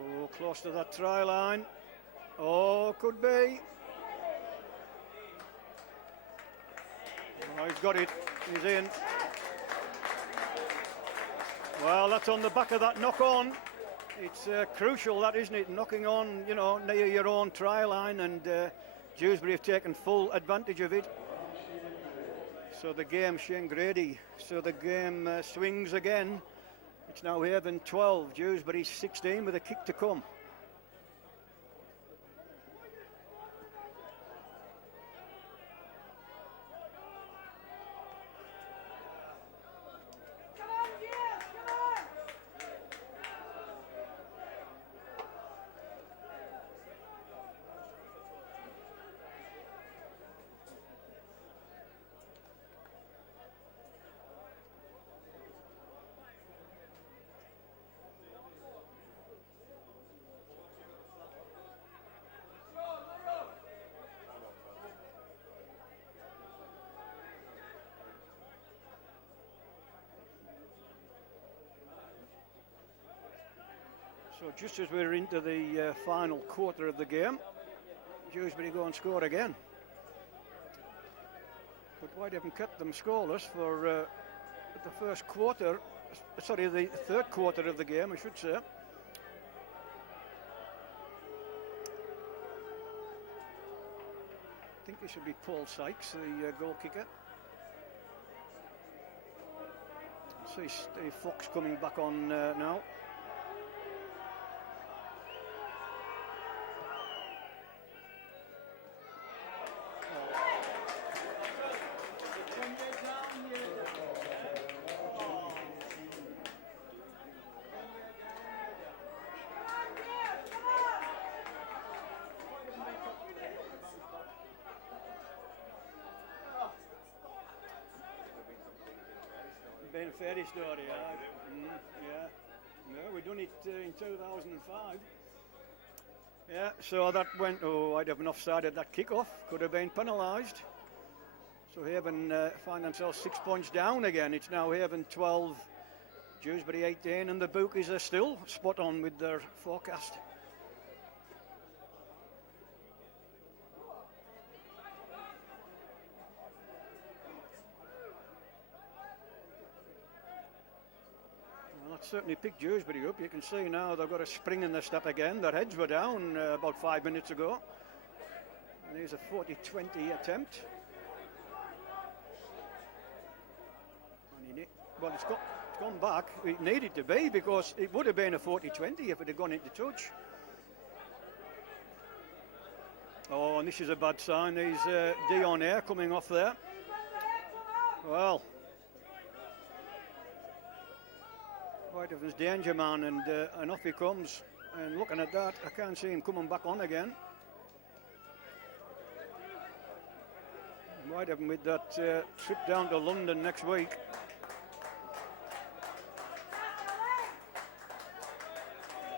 Oh, close to that try line. Oh, could be. Oh, he's got it. He's in. Well, that's on the back of that knock on. It's crucial, that, isn't it? Knocking on, you know, near your own try line, and Dewsbury have taken full advantage of it. So the game, Shane Grady. So the game swings again. It's now Haven 12, Dewsbury 16 with a kick to come. So just as we're into the final quarter of the game, Dewsbury go and score again. But Whitehaven kept them scoreless for the first quarter, sorry, the third quarter of the game, I should say. I think it should be Paul Sykes, the goal kicker. See Steve Fox coming back on now. Been a fairy story, yeah. No, we done it in 2005. Yeah, so that went, Whitehaven offside at that kick-off. Could have been penalised. So Haven find themselves 6 points down again. It's now Haven 12, Dewsbury 18, and the bookies are still spot on with their forecast. Certainly picked Dewsbury up. You can see now they've got a spring in their step again. Their heads were down about 5 minutes ago. And here's a 40-20 attempt. Well, it's gone back. It needed to be, because it would have been a 40-20 if it had gone into touch. Oh, and this is a bad sign. There's Dion Air coming off there. Well, Whitehaven's danger man, and off he comes. And looking at that, I can't see him coming back on again. Whitehaven with that trip down to London next week.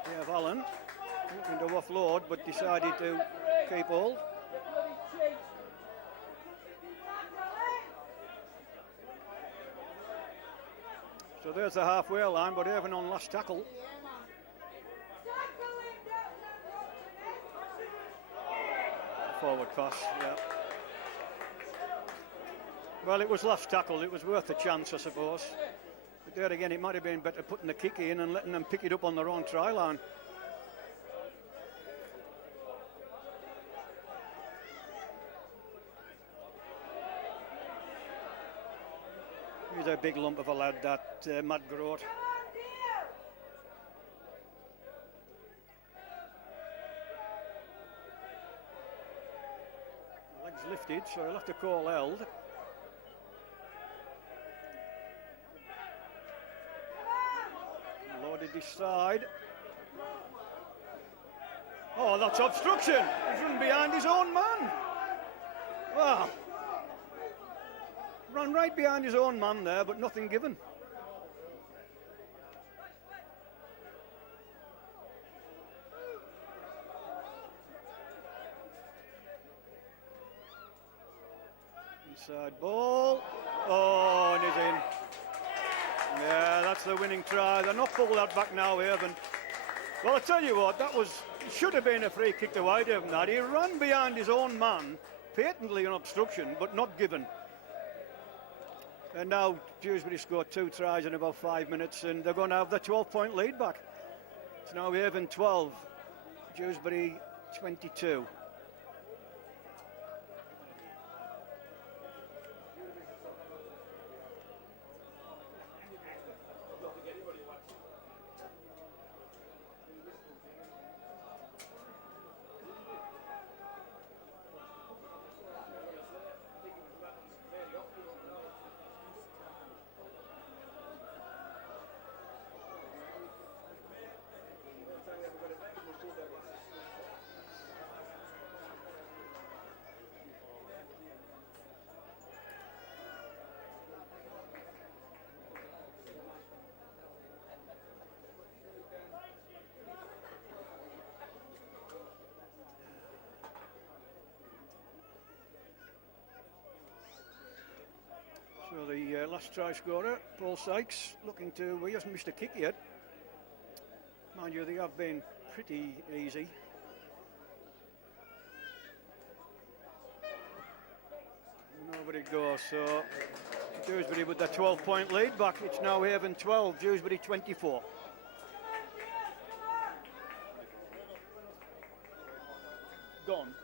They have Allen looking to offload, but decided to keep hold. So there's the halfway line, but Haven on last tackle. Forward pass, yeah. Well, it was last tackle. It was worth a chance, I suppose. But there again, it might have been better putting the kick in and letting them pick it up on their own try line. He's a big lump of a lad, that Matt Grote. Legs lifted, so he'll have to call held. Loaded this side. Oh, that's obstruction. He's run behind his own man. Wow. Ran right behind his own man there, but nothing given. Inside ball. Oh, and he's in. Yeah, that's the winning try. They're not pulling that back now, Haven. Well, I tell you what, that should have been a free kick to Whitehaven. That he ran behind his own man, patently an obstruction, but not given. And now Dewsbury scored 2 tries in about 5 minutes, and they're going to have the 12-point lead back. It's now Haven 12, Dewsbury 22. So the last try scorer, Paul Sykes, he hasn't missed a kick yet. Mind you, they have been pretty easy. And over it goes, so Dewsbury with their 12-point lead back. It's now Haven 12, Dewsbury 24. Gone,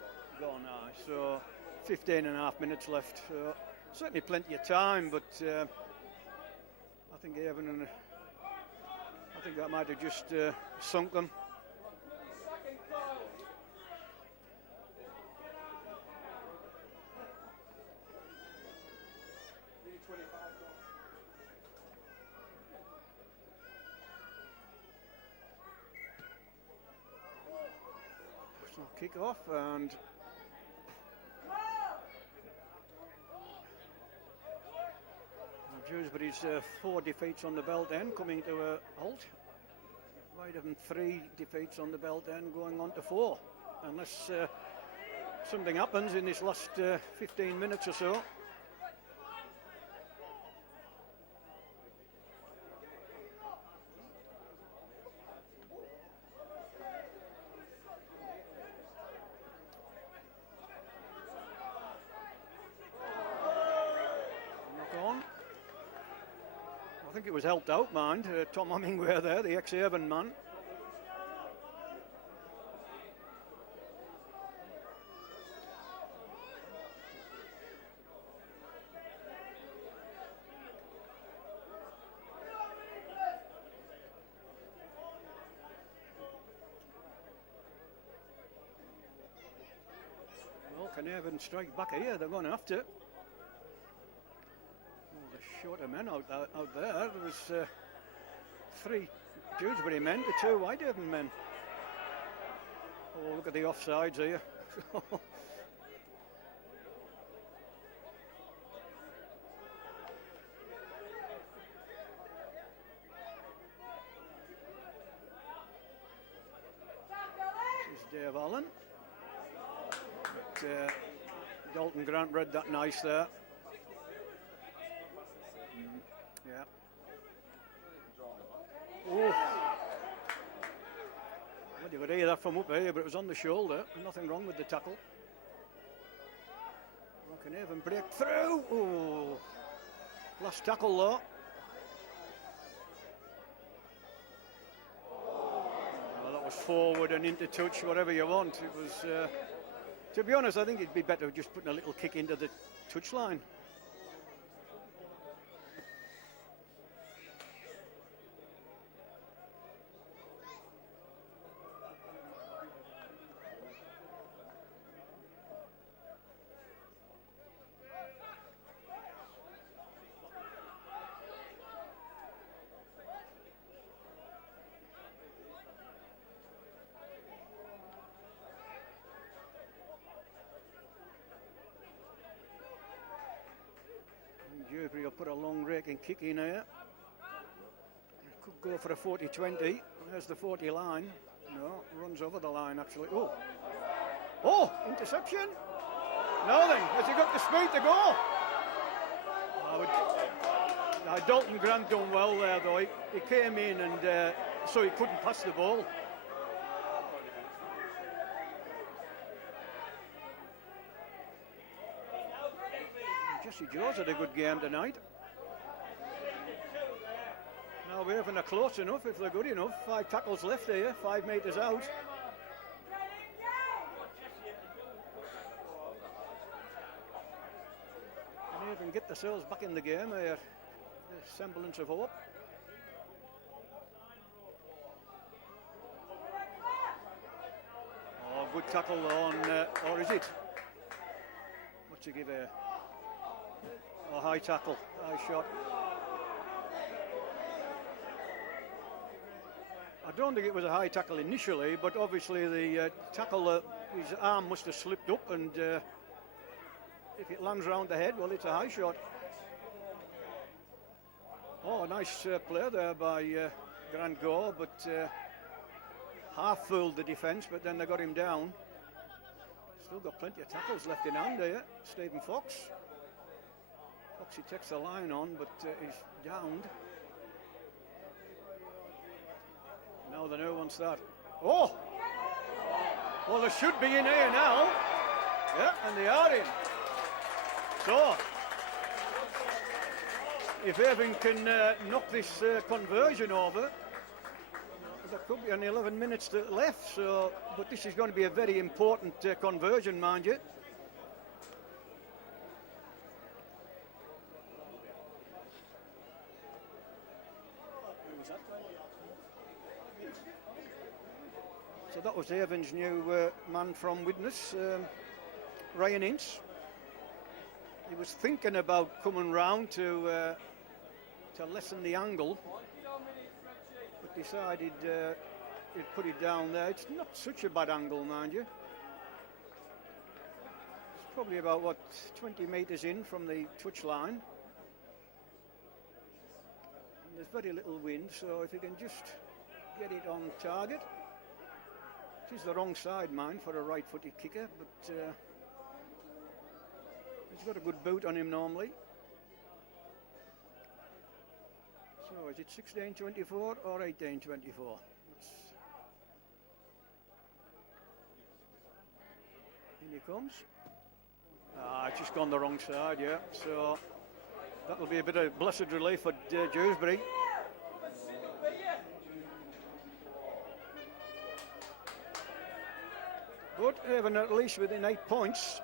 aye. So 15 and a half minutes left. So certainly plenty of time, but I think that might have just sunk them. Kick off and Dewsbury's 4 defeats on the belt then coming to a halt. Whitehaven 3 defeats on the belt then going on to 4, unless something happens in this last 15 minutes or so. I think it was helped out, mind. Tom Hemingway there, the ex-Whitehaven man. Well, can Whitehaven strike back here? They're going to have to. Shorter men out there. There was 3 Dewsbury men to 2 Whitehaven men. Oh, look at the offsides here. This is Dave Allen. But, Dalton Grant read that nice there. Yeah. Oh. Well, you could hear that from up here, but it was on the shoulder. Nothing wrong with the tackle. Well, can even break through. Oh. Last tackle though. Well, that was forward and into touch, whatever you want. It was, to be honest, I think it'd be better just putting a little kick into the touchline. Dewsbury will put a long raking kick in here. Could go for a 40-20. There's the 40 line. No, runs over the line actually. Oh, oh, interception. No then, has he got the speed to go? Dalton Grant done well there though. He came in and so he couldn't pass the ball. Jesse Jones had a good game tonight. Now we're having a close enough if they're good enough. 5 tackles left here, 5 metres out. Can even get themselves back in the game here. The semblance of hope. Oh, good tackle on, or is it? What's he give here? Oh, high tackle, high shot. I don't think it was a high tackle initially, but obviously the tackle, his arm must have slipped up, and if it lands round the head, well, it's a high shot. Oh, a nice play there by Grant Gore, but half fooled the defence, but then they got him down. Still got plenty of tackles left in hand here. Stephen Fox. Foxy takes the line on, but he's downed. Now the new one's that. Oh! Well, they should be in here now. Yeah, and they are in. So, if Whitehaven can knock this conversion over, there could be only 11 minutes left. So, but this is going to be a very important conversion, mind you. So that was Avon's new man from witness, Ryan Ince. He was thinking about coming round to lessen the angle, but decided he'd put it down there. It's not such a bad angle, mind you. It's probably about, what, 20 metres in from the touch line. And there's very little wind, so if you can just get it on target. It is the wrong side, mind, for a right-footed kicker, but he's got a good boot on him normally. So is it 16-24 or 18-24? In he comes. It's just gone the wrong side, yeah. So that'll be a bit of blessed relief for Dewsbury. But even at least within 8 points,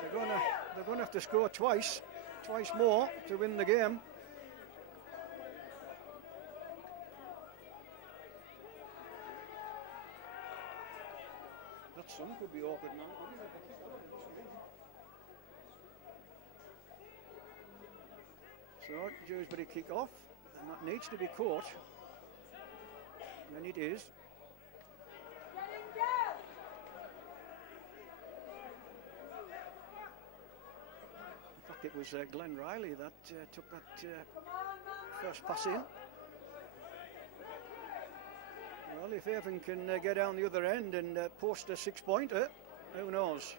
they're gonna have to score twice more to win the game. That sun could be awkward now. So Dewsbury kick off, and that needs to be caught, and it is. It was Glenn Riley that took that first pass in. Well, if Avon can get down the other end and post a 6-pointer, who knows?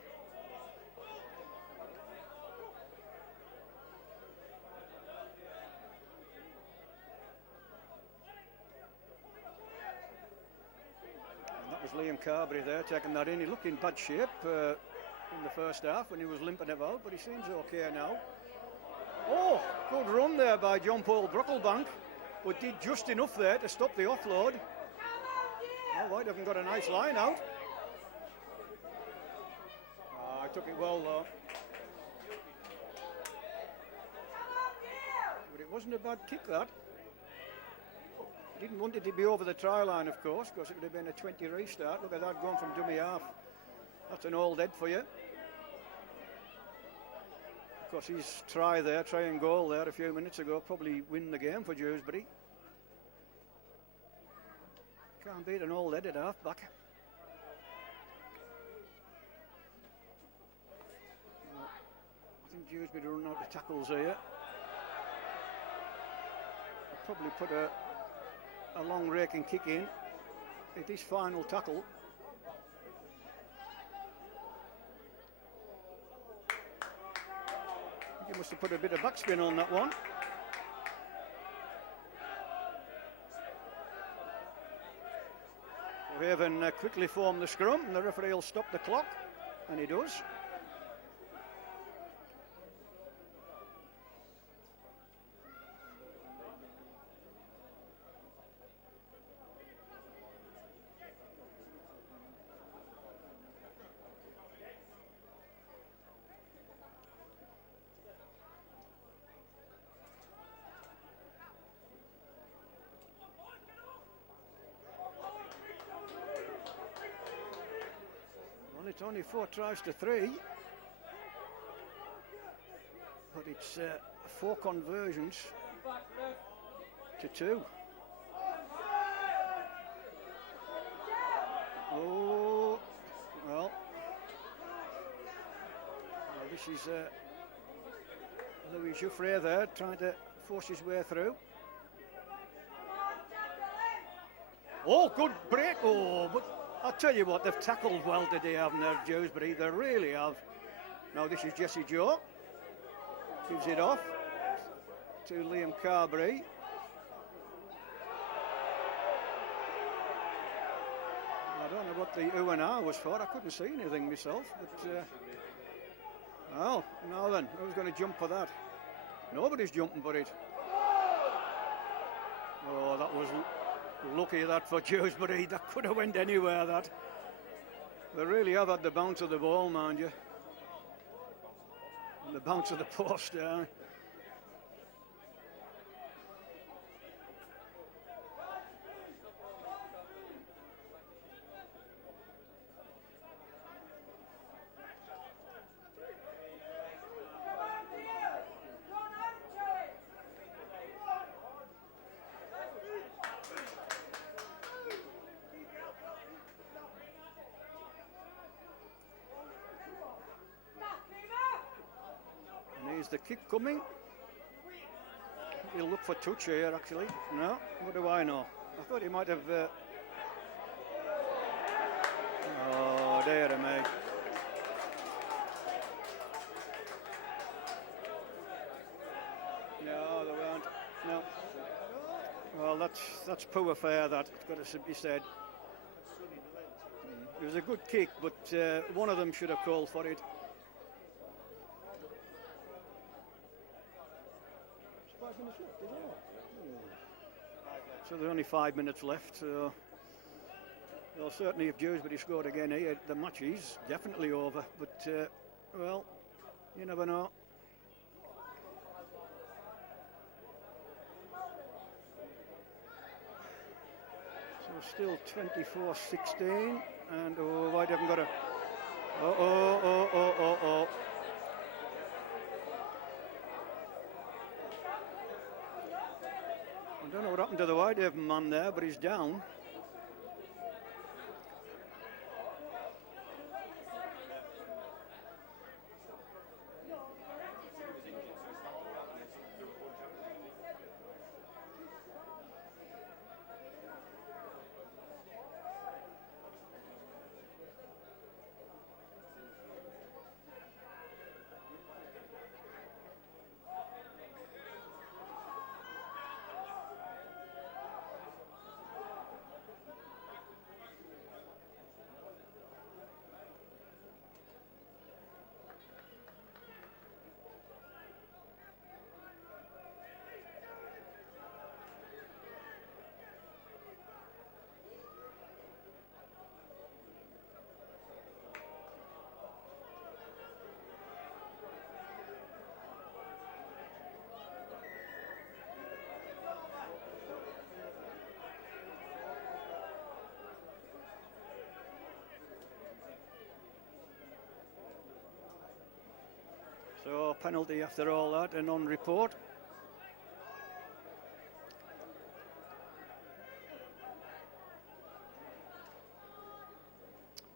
And that was Liam Carberry there taking that in. He looked in bad shape in the first half when he was limping about, but he seems okay now. Oh, good run there by John Paul Brocklebank, but did just enough there to stop the offload. Oh, Whitehaven got a nice line out. I took it well though. But it wasn't a bad kick, that. Didn't want it to be over the try line, of course, because it would have been a 20 restart. Look at that going from dummy half. That's an old head for you. Of course, his try and goal there a few minutes ago, probably win the game for Dewsbury. Can't beat an old head at half back. I think Dewsbury run out of tackles here. They'll probably put a long raking kick in at this final tackle. He must have put a bit of backspin on that one. Whitehaven quickly form the scrum, and the referee will stop the clock, and he does. It's only 4 tries to 3, but it's 4 conversions to 2. Oh, well, this is Louis Jouffre there trying to force his way through. Oh, good break. Oh, but I'll tell you what, they've tackled well today, haven't they, Dewsbury? They really have. Now this is Jesse Joe. Gives it off to Liam Carberry. I don't know what the ooh and ah was for. I couldn't see anything myself. But, well, now then, who's going to jump for that? Nobody's jumping for it. Oh, that was lucky that for Dewsbury. That could have went anywhere, that. They really have had the bounce of the ball, mind you. And the bounce of the post, the kick coming. He'll look for touch here, actually. No, what do I know? I thought he might have... Oh, dear me. No, they weren't. No. Well, that's poor fare, that. It's got to be said. It was a good kick, but one of them should have called for it. So there's only 5 minutes left. So well, certainly if Dewsbury scored again here, the match is definitely over. But well, you never know. So still 24-16, and Whitehaven got a. Oh. I don't know what happened to the Whitehaven man there, but he's down. So penalty after all that, and on report.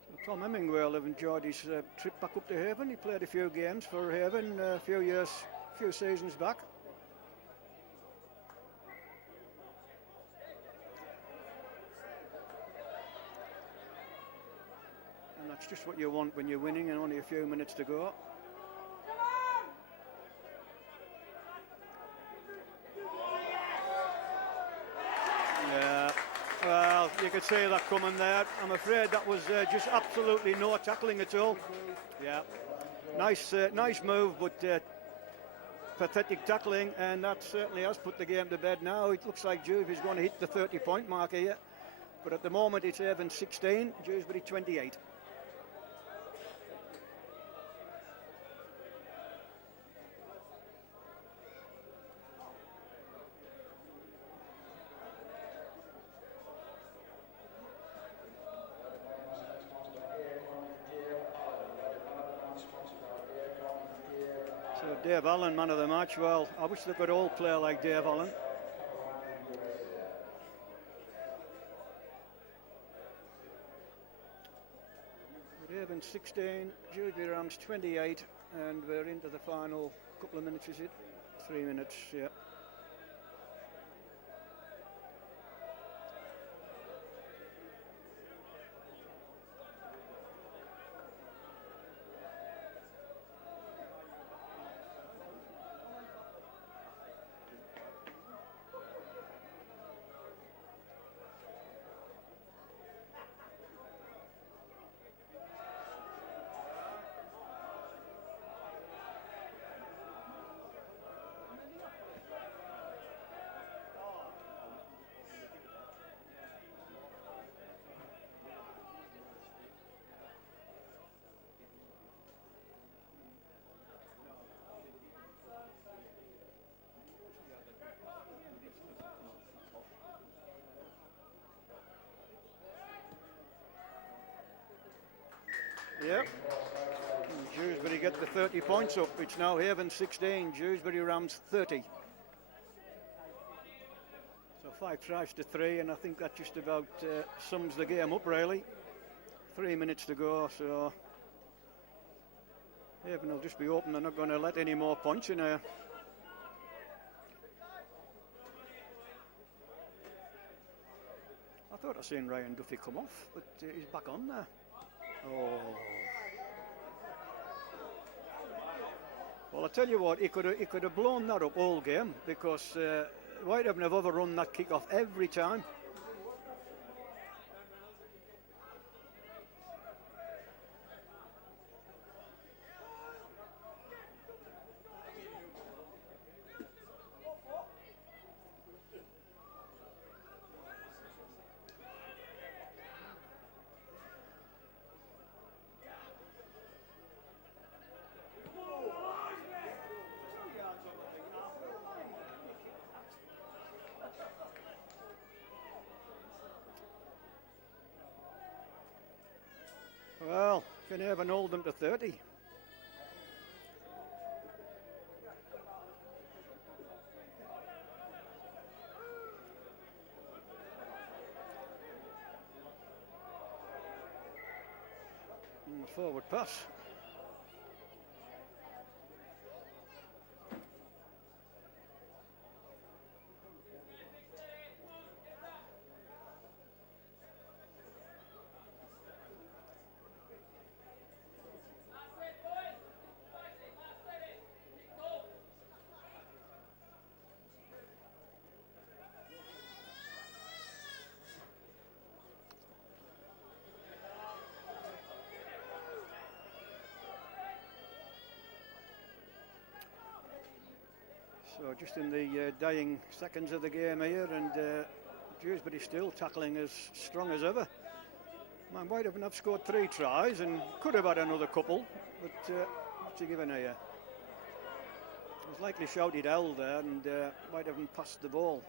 So Tom Hemingway will have enjoyed his trip back up to Haven. He played a few games for Haven a few seasons back. And that's just what you want when you're winning and only a few minutes to go. Well, you could see that coming there. I'm afraid that was just absolutely no tackling at all. Yeah, nice move, but pathetic tackling, and that certainly has put the game to bed now. It looks like Dewsbury's going to hit the 30-point mark here, but at the moment it's Haven 16, Dewsbury 28. Dave Allen, man of the match. Well, I wish they could all play like Dave Allen. Haven 16, Dewsbury Rams 28, and we're into the final couple of minutes, is it? 3 minutes, yeah. Yep. Dewsbury get the 30 points up. It's now Haven 16, Dewsbury Rams 30. So 5 tries to 3, and I think that just about sums the game up, really. 3 minutes to go, so Haven will just be open. They're not going to let any more punch in here. I thought I seen Ryan Duffy come off, but he's back on there. Oh. Well, I tell you what, he could have blown that up all game, because Whitehaven have overrun that kick-off every time. Well, can Haven hold them to 30? Forward pass. So just in the dying seconds of the game here, and Dewsbury still tackling as strong as ever. Man, Whitehaven have scored 3 tries and could have had another couple, but what's he given here? It was likely shouted L there, and Whitehaven passed the ball.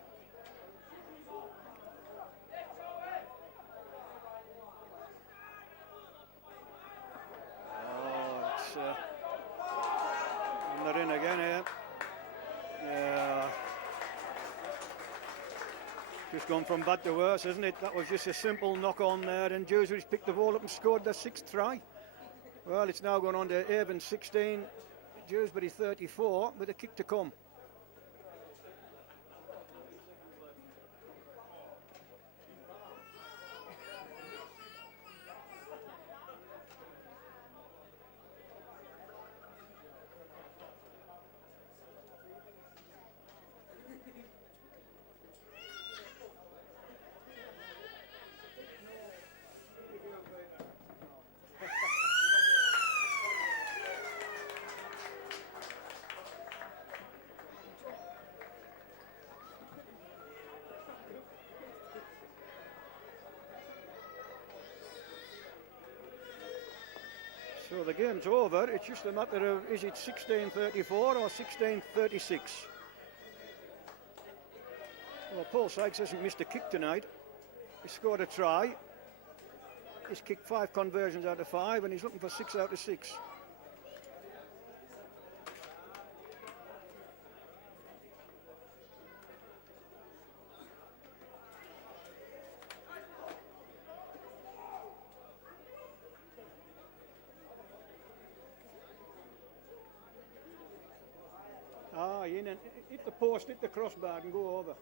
Oh, it's and they're in again here. Just gone from bad to worse, isn't it? That was just a simple knock on there, and Dewsbury's picked the ball up and scored their 6th try. Well, it's now gone on to Haven 16, Dewsbury 34, with a kick to come. So the game's over. It's just a matter of, is it 16-34 or 16-36? Well, Paul Sykes hasn't missed a kick tonight. He scored a try. He's kicked 5 conversions out of 5, and he's looking for 6 out of 6. In and hit the post, hit the crossbar and go over.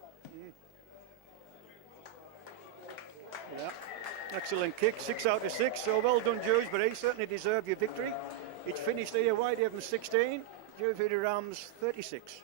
Yeah, excellent kick, 6 out of 6. So well done, Dewsbury. Certainly deserve your victory. It's finished here, Whitehaven 16, Dewsbury Rams 36.